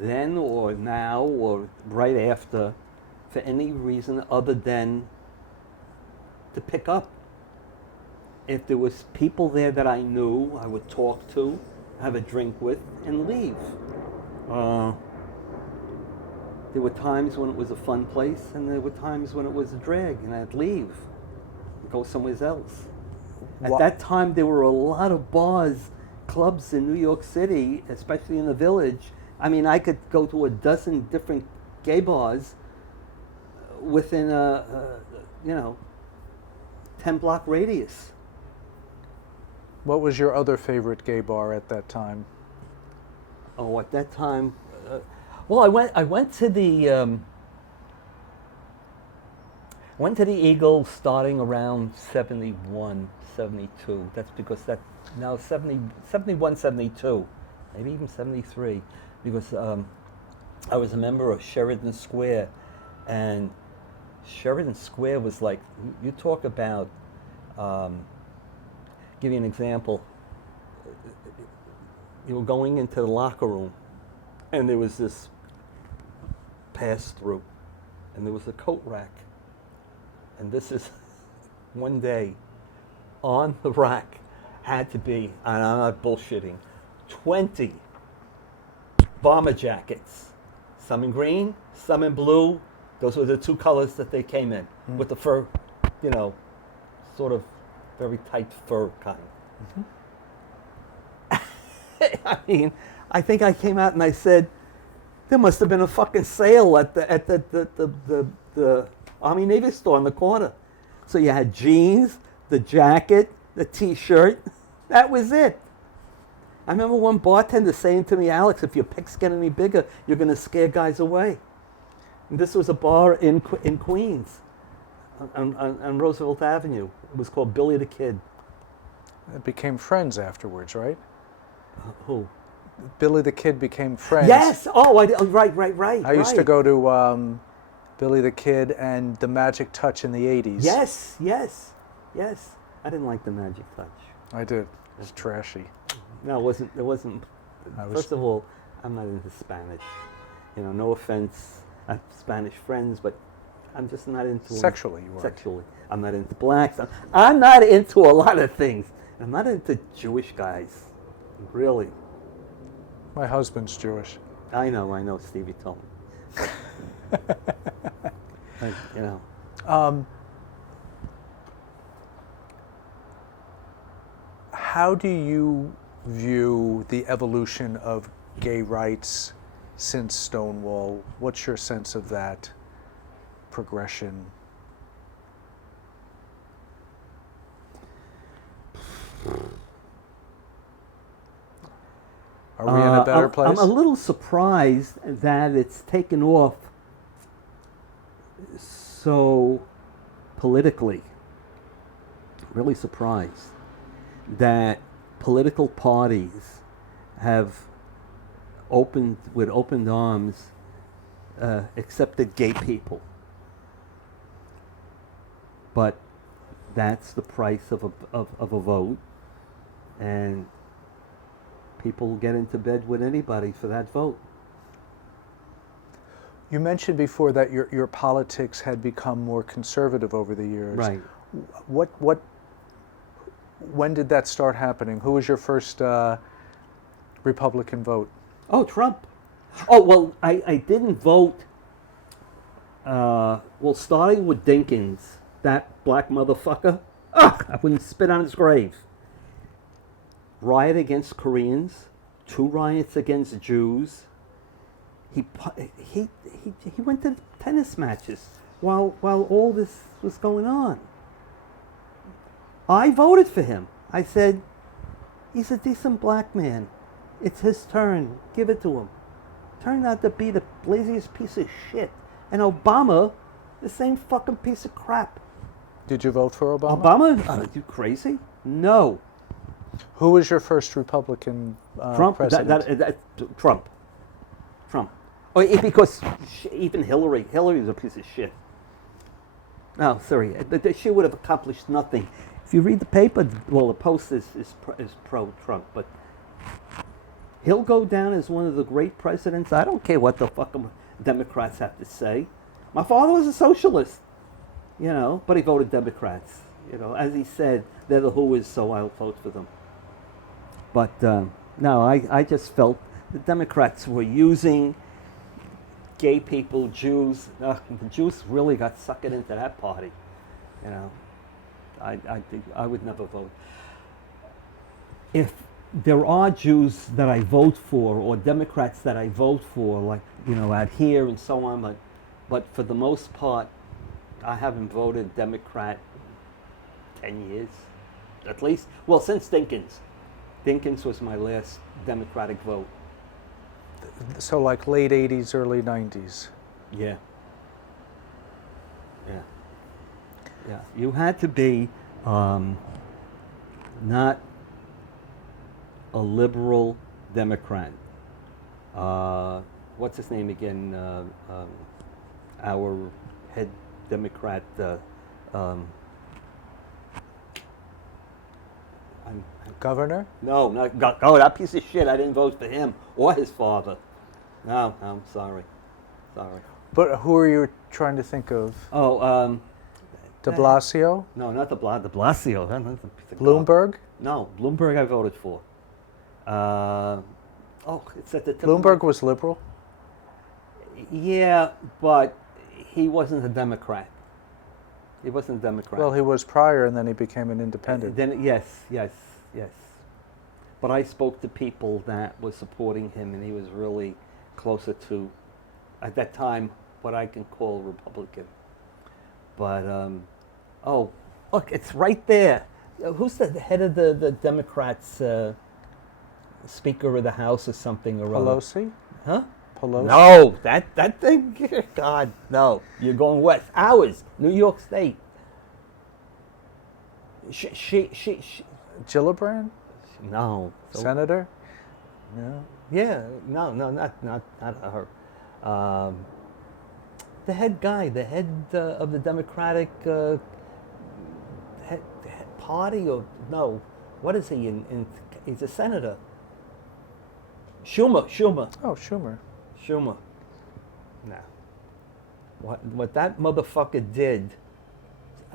then or now or right after for any reason other than to pick up. If there was people there that I knew, I would talk to, have a drink with, and leave. There were times when it was a fun place, and there were times when it was a drag, and I'd leave, go somewhere else. At that time, there were a lot of bars, clubs in New York City, especially in the Village. I mean, I could go to a dozen different gay bars within a 10-block radius. What was your other favorite gay bar at that time? Oh, at that time, well, I went to the Eagle starting around 71, 72. That's because now 71, 72, maybe even 73, because I was a member of Sheridan Square, and Sheridan Square was like, you talk about, give you an example. You were going into the locker room, and there was this pass-through, and there was a coat rack. And this is one day on the rack had to be, and I'm not bullshitting, 20 bomber jackets. Some in green, some in blue. Those were the two colors that they came in, with the fur, sort of very tight fur kind. I mean, I think I came out and I said, there must have been a fucking sale at the Army Navy store on the corner. So you had jeans, the jacket, the T-shirt. That was it. I remember one bartender saying to me, Alex, if your pics get any bigger, you're going to scare guys away. And this was a bar in Queens, on Roosevelt Avenue. It was called Billy the Kid. It became Friends afterwards, right? Who? Billy the Kid became Friends. Yes! Oh, right. I used to go to Billy the Kid and the Magic Touch in the 80s. Yes. I didn't like the Magic Touch. I did. It was trashy. No, it wasn't. First of all, I'm not into Spanish. No offense. I have Spanish friends, but I'm just not into them. Sexually, you are. Sexually. I'm not into blacks. I'm not into a lot of things. I'm not into Jewish guys. Really. My husband's Jewish. I know. Stevie told me. How do you view the evolution of gay rights since Stonewall? What's your sense of that progression? Are we in a better place? I'm a little surprised that it's taken off so politically. Really surprised that political parties have opened with open arms accepted gay people. But that's the price of a vote, and people get into bed with anybody for that vote. You mentioned before that your politics had become more conservative over the years. Right. When did that start happening? Who was your first Republican vote? Oh, Trump. Oh, well, I didn't vote. Starting with Dinkins, that black motherfucker. I wouldn't spit on his grave. Riot against Koreans, 2 riots against Jews, he went to tennis matches while all this was going on. I voted for him. I said, he's a decent black man. It's his turn. Give it to him. Turned out to be the laziest piece of shit. And Obama, the same fucking piece of crap. Did you vote for Obama? Obama? Are you crazy? No. Who was your first Republican Trump. president? Trump. Oh, because even Hillary was a piece of shit. No, sorry. She would have accomplished nothing. If you read the paper, well, the Post is pro-Trump, but he'll go down as one of the great presidents. I don't care what the fucking Democrats have to say. My father was a socialist, but he voted Democrats. As he said, they're the who's, so I'll vote for them. But no, I just felt the Democrats were using gay people, Jews. The Jews really got sucked into that party. I would never vote. If there are Jews that I vote for, or Democrats that I vote for, like out here and so on, but for the most part, I haven't voted Democrat 10 years, at least. Well, since Dinkins. Dinkins was my last Democratic vote. So like late 80s, early 90s. Yeah. You had to be not a liberal Democrat. What's his name again? Our head Democrat. Governor? No, that piece of shit. I didn't vote for him or his father. No, I'm sorry. But who are you trying to think of? Oh, De Blasio? no, not De Blasio. That's a piece of Bloomberg? No, Bloomberg I voted for. It's at the tip of Bloomberg was liberal? Yeah, but he wasn't a Democrat. He wasn't a Democrat. Well, he was prior, and then he became an independent. Then yes. But I spoke to people that were supporting him, and he was really closer to, at that time, what I can call Republican. But look, it's right there. Who's the head of the Democrats? Speaker of the House or something or other? Pelosi? Huh? Pelosi? No, that thing. God, no. You're going west. Ours, New York State. She Gillibrand? No. Senator? No. Yeah, no, not her. The head guy, the head of the Democratic head party, or no? What is he? He's a senator. Schumer. Oh, Schumer. No. What that motherfucker did,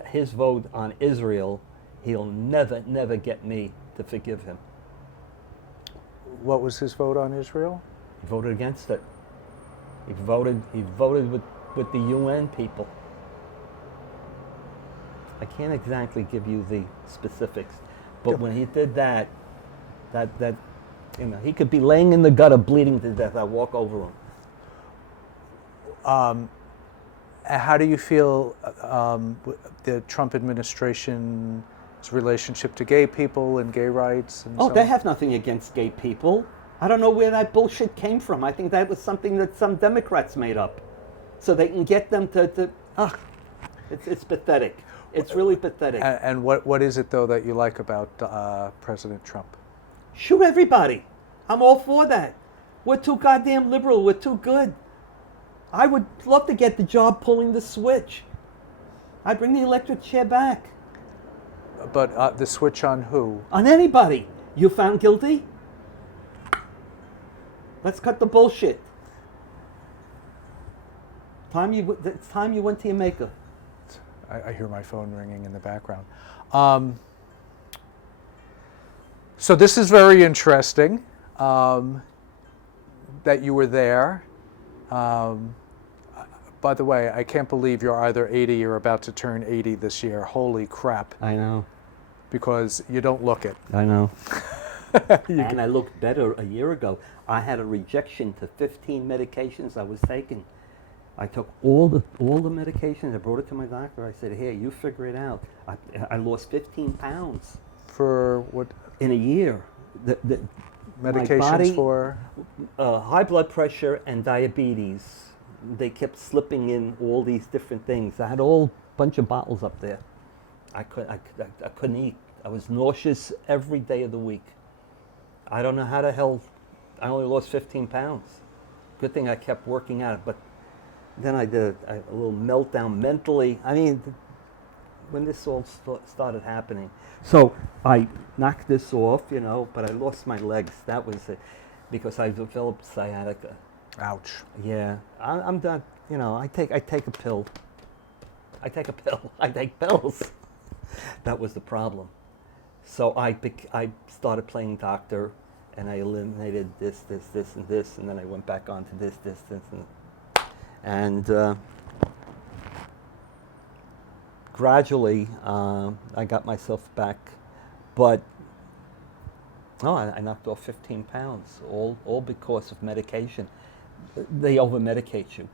his vote on Israel, he'll never get me to forgive him. What was his vote on Israel? He voted against it. He voted with the UN people. I can't exactly give you the specifics, but when he did that he could be laying in the gutter bleeding to death. I walk over him. How do you feel the Trump administration's relationship to gay people and gay rights? And so They on? have nothing against gay people. I don't know where that bullshit came from. I think that was something that some Democrats made up, so they can get them to it's pathetic. It's really pathetic. And what is it, though, that you like about President Trump? Shoot everybody. I'm all for that. We're too goddamn liberal. We're too good. I would love to get the job pulling the switch. I'd bring the electric chair back. But the switch on who? On anybody. You found guilty? Let's cut the bullshit. It's time you went to your maker. I hear my phone ringing in the background. So this is very interesting that you were there. By the way, I can't believe you're either 80 or about to turn 80 this year. Holy crap. I know. Because you don't look it. I know. And I looked better a year ago. I had a rejection to 15 medications I was taking. I took all the medications. I brought it to my doctor. I said, "Here, you figure it out." I lost 15 pounds For what in a year. My medications body, for? high blood pressure and diabetes. They kept slipping in all these different things. I had a whole bunch of bottles up there. I couldn't eat. I was nauseous every day of the week. I don't know how the hell I only lost 15 pounds. Good thing I kept working at it. But then I did a little meltdown mentally. I mean, when this all started happening. So I knocked this off, you know, but I lost my legs. That was it, because I developed sciatica. Ouch. Yeah, I'm done. You know, I take a pill. I take pills. That was the problem. So I started playing doctor, and I eliminated this, and this, and then I went back on to this, and gradually I got myself back, but I knocked off 15 pounds, all because of medication. They over-medicate you.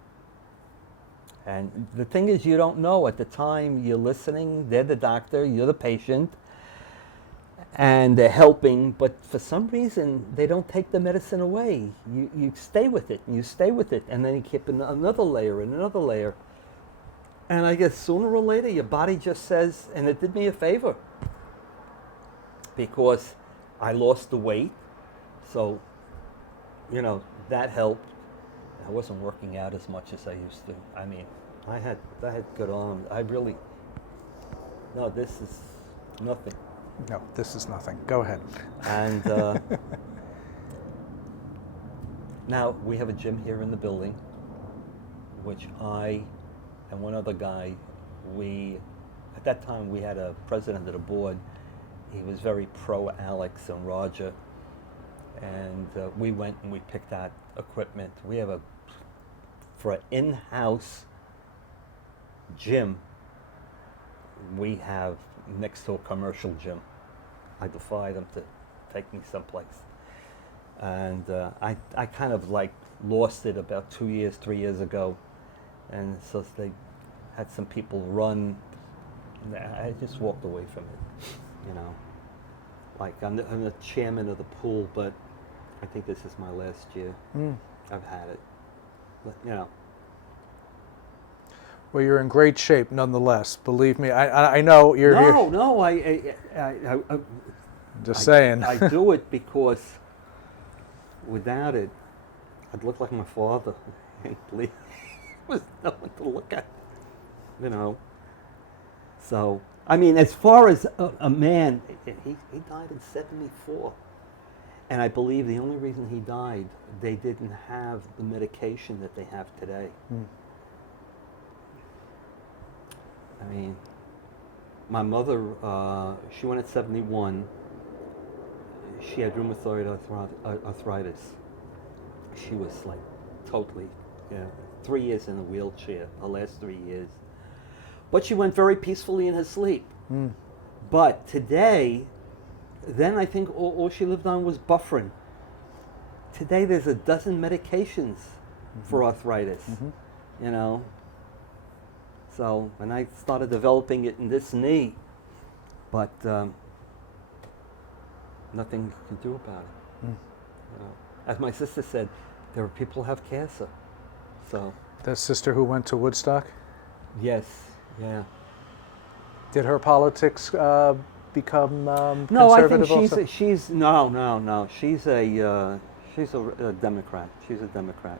And the thing is, you don't know at the time you're listening. They're the doctor, you're the patient, and they're helping, but for some reason they don't take the medicine away. You stay with it, and you stay with it, and then you keep another layer and another layer. And I guess sooner or later your body just says, and it did me a favor, because I lost the weight, so, you know, that helped. I wasn't working out as much as I used to. I mean, I had good arms. This is nothing. No, this is nothing. Go ahead. And now we have a gym here in the building, which I and one other guy, at that time we had a president of the board. He was very pro Alex and Roger, and we went and we picked out equipment. We have for an in-house gym, we have next to a commercial gym. I defy them to take me someplace. And I kind of like lost it about 3 years ago. And so they had some people run. I just walked away from it, you know. Like I'm the chairman of the pool, but I think this is my last year. I've had it. But, you know. Well, you're in great shape nonetheless. Believe me, I know you're here. No, Just saying. I do it because without it, I'd look like my father. There was no one to look at, you know. So, I mean, as far as a man, he died in 1974. And I believe the only reason he died, they didn't have the medication that they have today. I mean, my mother, she went at 71. She had rheumatoid arthritis. She was like totally, 3 years in a wheelchair, her last 3 years. But she went very peacefully in her sleep. But today, then I think all she lived on was Bufferin. Today there's a dozen medications for arthritis, you know. So when I started developing it in this knee, but nothing you can do about it. You know. As my sister said, there are people who have cancer. So. That sister who went to Woodstock? Yes, yeah. Did her politics become no, I conservative think also? she's no. She's a Democrat. She's a Democrat.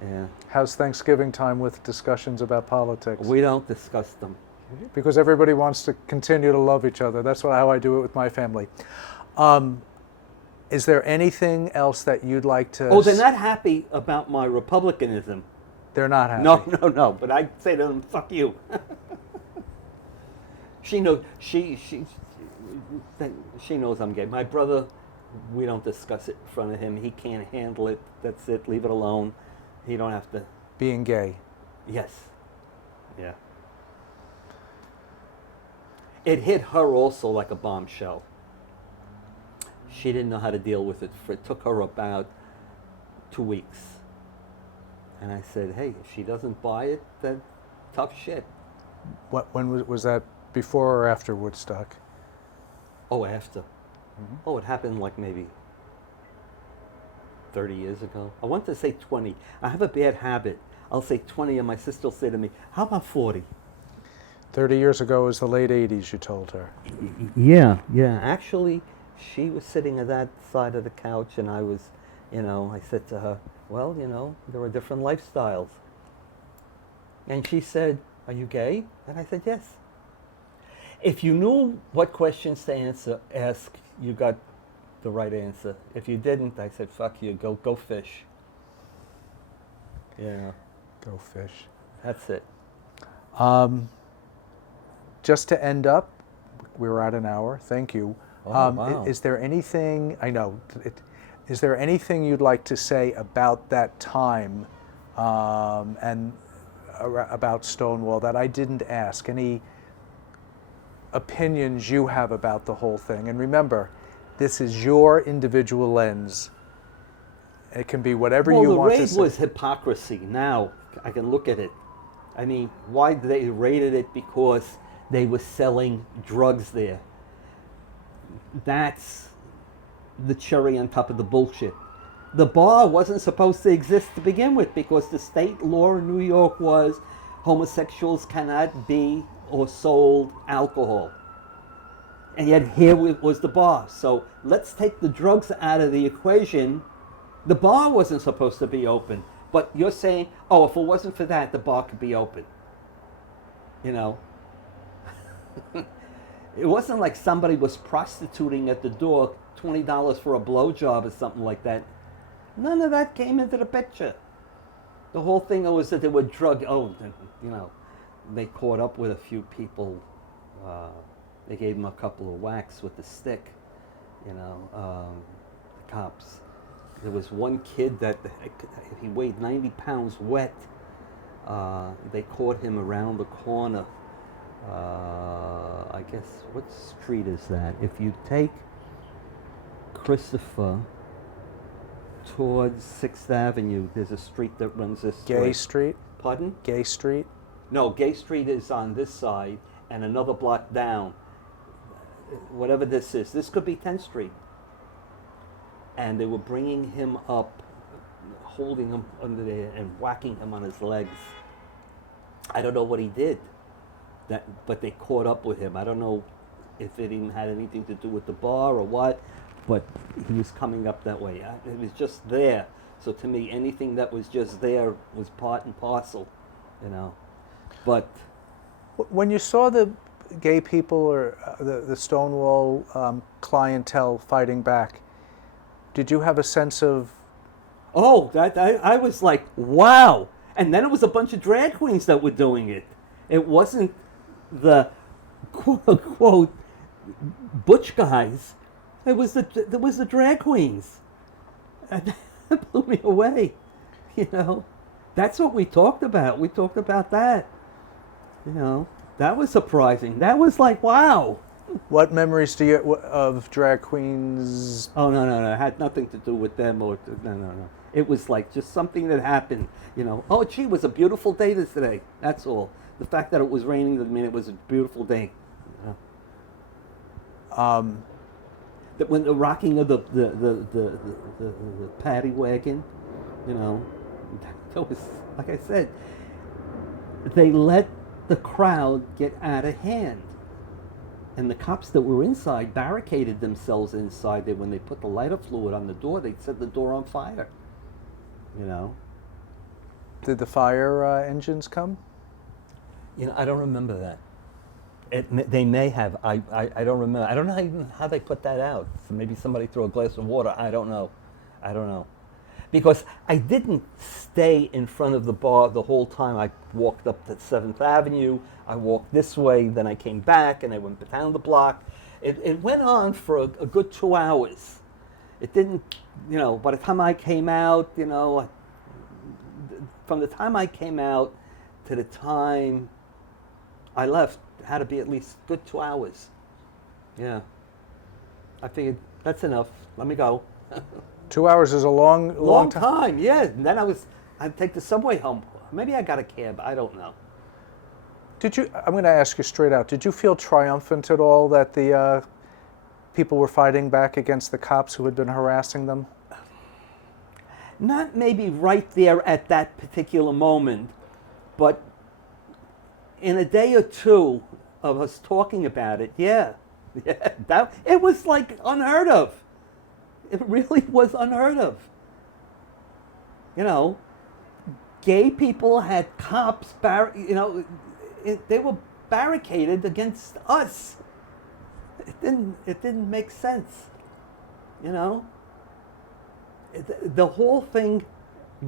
Yeah. How's Thanksgiving time with discussions about politics? We don't discuss them. Because everybody wants to continue to love each other. That's how I do it with my family. Is there anything else that you'd like to... Oh, they're not happy about my republicanism. They're not happy? No. But I say to them, fuck you. She knows, she knows I'm gay. My brother, we don't discuss it in front of him. He can't handle it. That's it. Leave it alone. He don't have to... Being gay? Yes. Yeah. It hit her also like a bombshell. she didn't know how to deal with it. It took her about 2 weeks. And I said, hey, if she doesn't buy it, then tough shit. When was that, before or after Woodstock? Oh, after. Mm-hmm. Oh, it happened like maybe 30 years ago. I want to say 20. I have a bad habit. I'll say 20 and my sister will say to me, how about 40? 30 years ago was the late 80s, you told her. Yeah. Actually, she was sitting at that side of the couch and I was, I said to her, well, there are different lifestyles. And she said, are you gay? And I said, yes. If you knew what questions to ask, you got the right answer. If you didn't, I said, fuck you, go fish. Yeah. Go fish. That's it. Just to end up, we were at an hour, thank you. Wow. Is there anything, is there anything you'd like to say about that time and about Stonewall that I didn't ask? Any opinions you have about the whole thing? And remember, this is your individual lens. It can be whatever you want to say. Well, the raid was hypocrisy. Now I can look at it. I mean, why they raided it? Because they were selling drugs there. That's the cherry on top of the bullshit. The bar wasn't supposed to exist to begin with because the state law in New York was homosexuals cannot be or sold alcohol. And yet here was the bar. So let's take the drugs out of the equation. The bar wasn't supposed to be open. But you're saying, oh, if it wasn't for that, the bar could be open. It wasn't like somebody was prostituting at the door, $20 for a blowjob or something like that. None of that came into the picture. The whole thing was that they were they caught up with a few people. They gave them a couple of whacks with the stick, the cops. There was one kid that he weighed 90 pounds wet. They caught him around the corner. I guess, what street is that? If you take Christopher towards 6th Avenue, there's a street that runs this way. Gay Street? Pardon? Gay Street? No, Gay Street is on this side, and another block down. Whatever this is. This could be 10th Street. And they were bringing him up, holding him under there, and whacking him on his legs. I don't know what he did, but they caught up with him. I don't know if it even had anything to do with the bar or what, but he was coming up that way. It was just there. So to me, anything that was just there was part and parcel, But when you saw the gay people or the Stonewall clientele fighting back, did you have a sense of... Oh, I was like, wow. And then it was a bunch of drag queens that were doing it. It wasn't the quote-unquote butch guys. It was the drag queens. And that blew me away. That's what we talked about. We talked about that. That was surprising. That was like, wow. What memories do you of drag queens? Oh, no. It had nothing to do with them. No. It was like just something that happened. Oh, gee, it was a beautiful day today. That's all. The fact that it was raining doesn't mean it was a beautiful day. That when the rocking of the paddy wagon, that was, like I said, they let the crowd get out of hand. And the cops that were inside barricaded themselves inside there. When they put the lighter fluid on the door, they set the door on fire. Did the fire engines come? I don't remember that. They may have. I don't remember. I don't know even how they put that out. So maybe somebody threw a glass of water. I don't know. Because I didn't stay in front of the bar the whole time. I walked up to 7th Avenue. I walked this way. Then I came back and I went down the block. It went on for a good 2 hours. It didn't, by the time I came out, from the time I came out to the time I left, it had to be at least a good 2 hours. Yeah. I figured, that's enough. Let me go. 2 hours is a long Long time. time, yeah. And then I'd take the subway home. Maybe I got a cab. I don't know. I'm going to ask you straight out, did you feel triumphant at all that the people were fighting back against the cops who had been harassing them? Not maybe right there at that particular moment, but in a day or two of us talking about it, yeah, it was like unheard of. It really was unheard of. You know, gay people had cops, they were barricaded against us. It didn't make sense. You know, the whole thing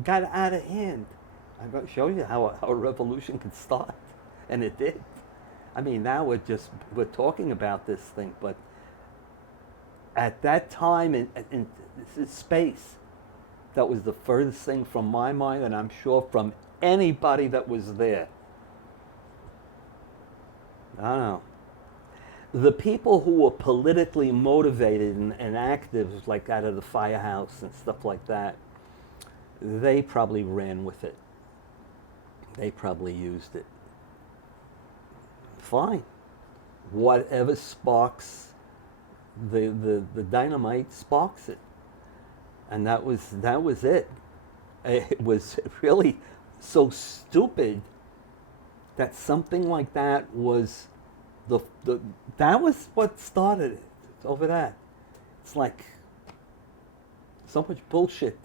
got out of hand. I'm going to show you how a revolution could start, and it did. I mean, now we're talking about this thing, but at that time in this space, that was the furthest thing from my mind, and I'm sure from anybody that was there. I don't know. The people who were politically motivated and active, like out of the firehouse and stuff like that, they probably ran with it. They probably used it. Fine. Whatever sparks the dynamite sparks it. And that was it. It was really so stupid that something like that was that was what started it. It's over that. It's like so much bullshit.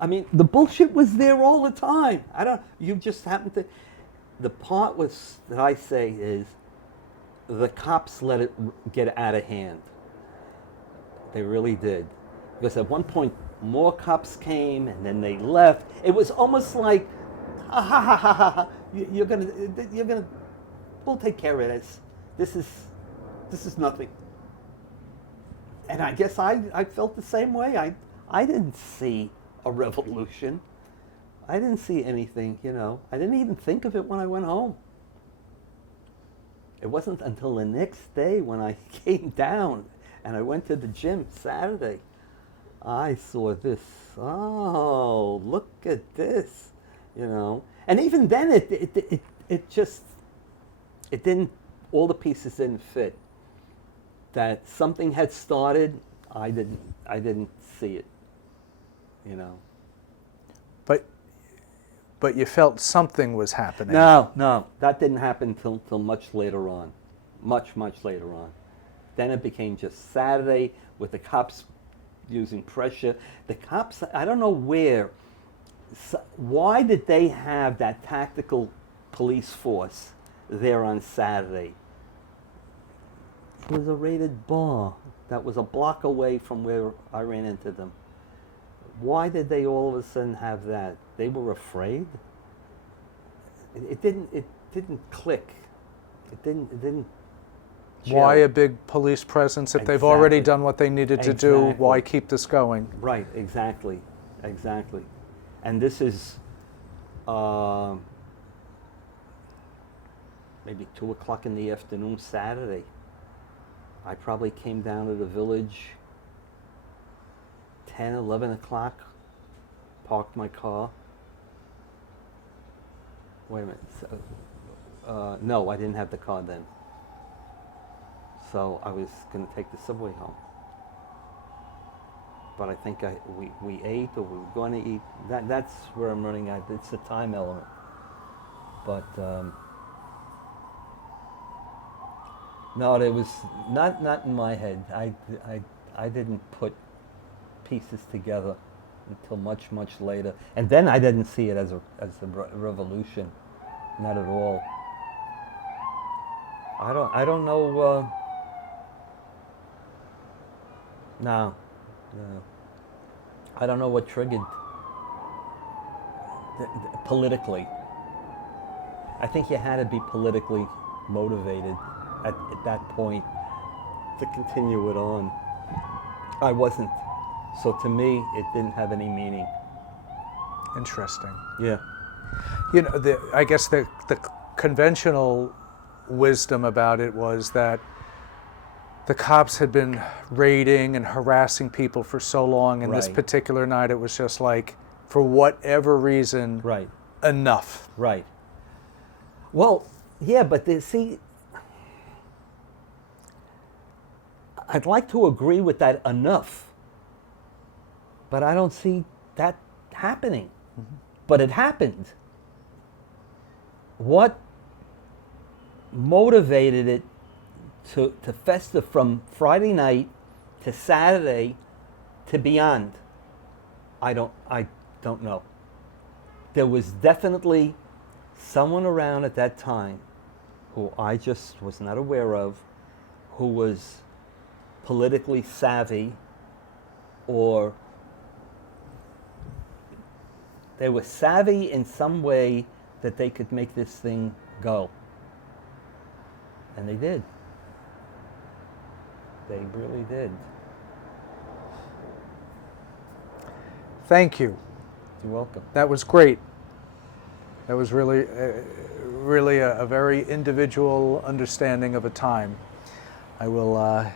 I mean, the bullshit was there all the time. You just happened to. The part that I say is the cops let it get out of hand. They really did. Because at one point, more cops came and then they left. It was almost like, you're gonna, we'll take care of this. This is nothing. And I guess I felt the same way. I didn't see a revolution. I didn't see anything, you know. I didn't even think of it when I went home. It wasn't until the next day when I came down and I went to the gym Saturday, I saw this. Oh, look at this, you know. And even then, it just didn't. All the pieces didn't fit. That something had started. I didn't see it, you know. But you felt something was happening. No, that didn't happen till much later on, much later on. Then it became just Saturday with the cops using pressure. The cops, I don't know why did they have that tactical police force there on Saturday? It was a raided bar that was a block away from where I ran into them. Why did they all of a sudden have that? They were afraid? It didn't click. It didn't gel. Why a big police presence if they've already done what they needed to do? Why keep this going? Right, exactly. And this is maybe 2 o'clock in the afternoon Saturday. I probably came down to the village 10, 11 o'clock, parked my car. Wait a minute. So, no, I didn't have the car then. So I was going to take the subway home. But I think we ate or we were going to eat. That's where I'm running at. It's the time element. But no, it was not in my head. I didn't put pieces together until much later, and then I didn't see it as a revolution, not at all. I don't know. No, I don't know what triggered politically. I think you had to be politically motivated at that point to continue it on. I wasn't. So to me, it didn't have any meaning. Interesting. Yeah. You know, I guess the conventional wisdom about it was that the cops had been raiding and harassing people for so long, and this Right. particular night it was just like, for whatever reason, Right. enough. Right. Well, yeah, but see, I'd like to agree with that enough, but I don't see that happening. But it happened. What motivated it to fester from Friday night to Saturday to beyond? I don't know. There was definitely someone around at that time who I just was not aware of, who was politically savvy, or they were savvy in some way that they could make this thing go. And they did. They really did. Thank you. You're welcome. That was great. That was really a very individual understanding of a time. I will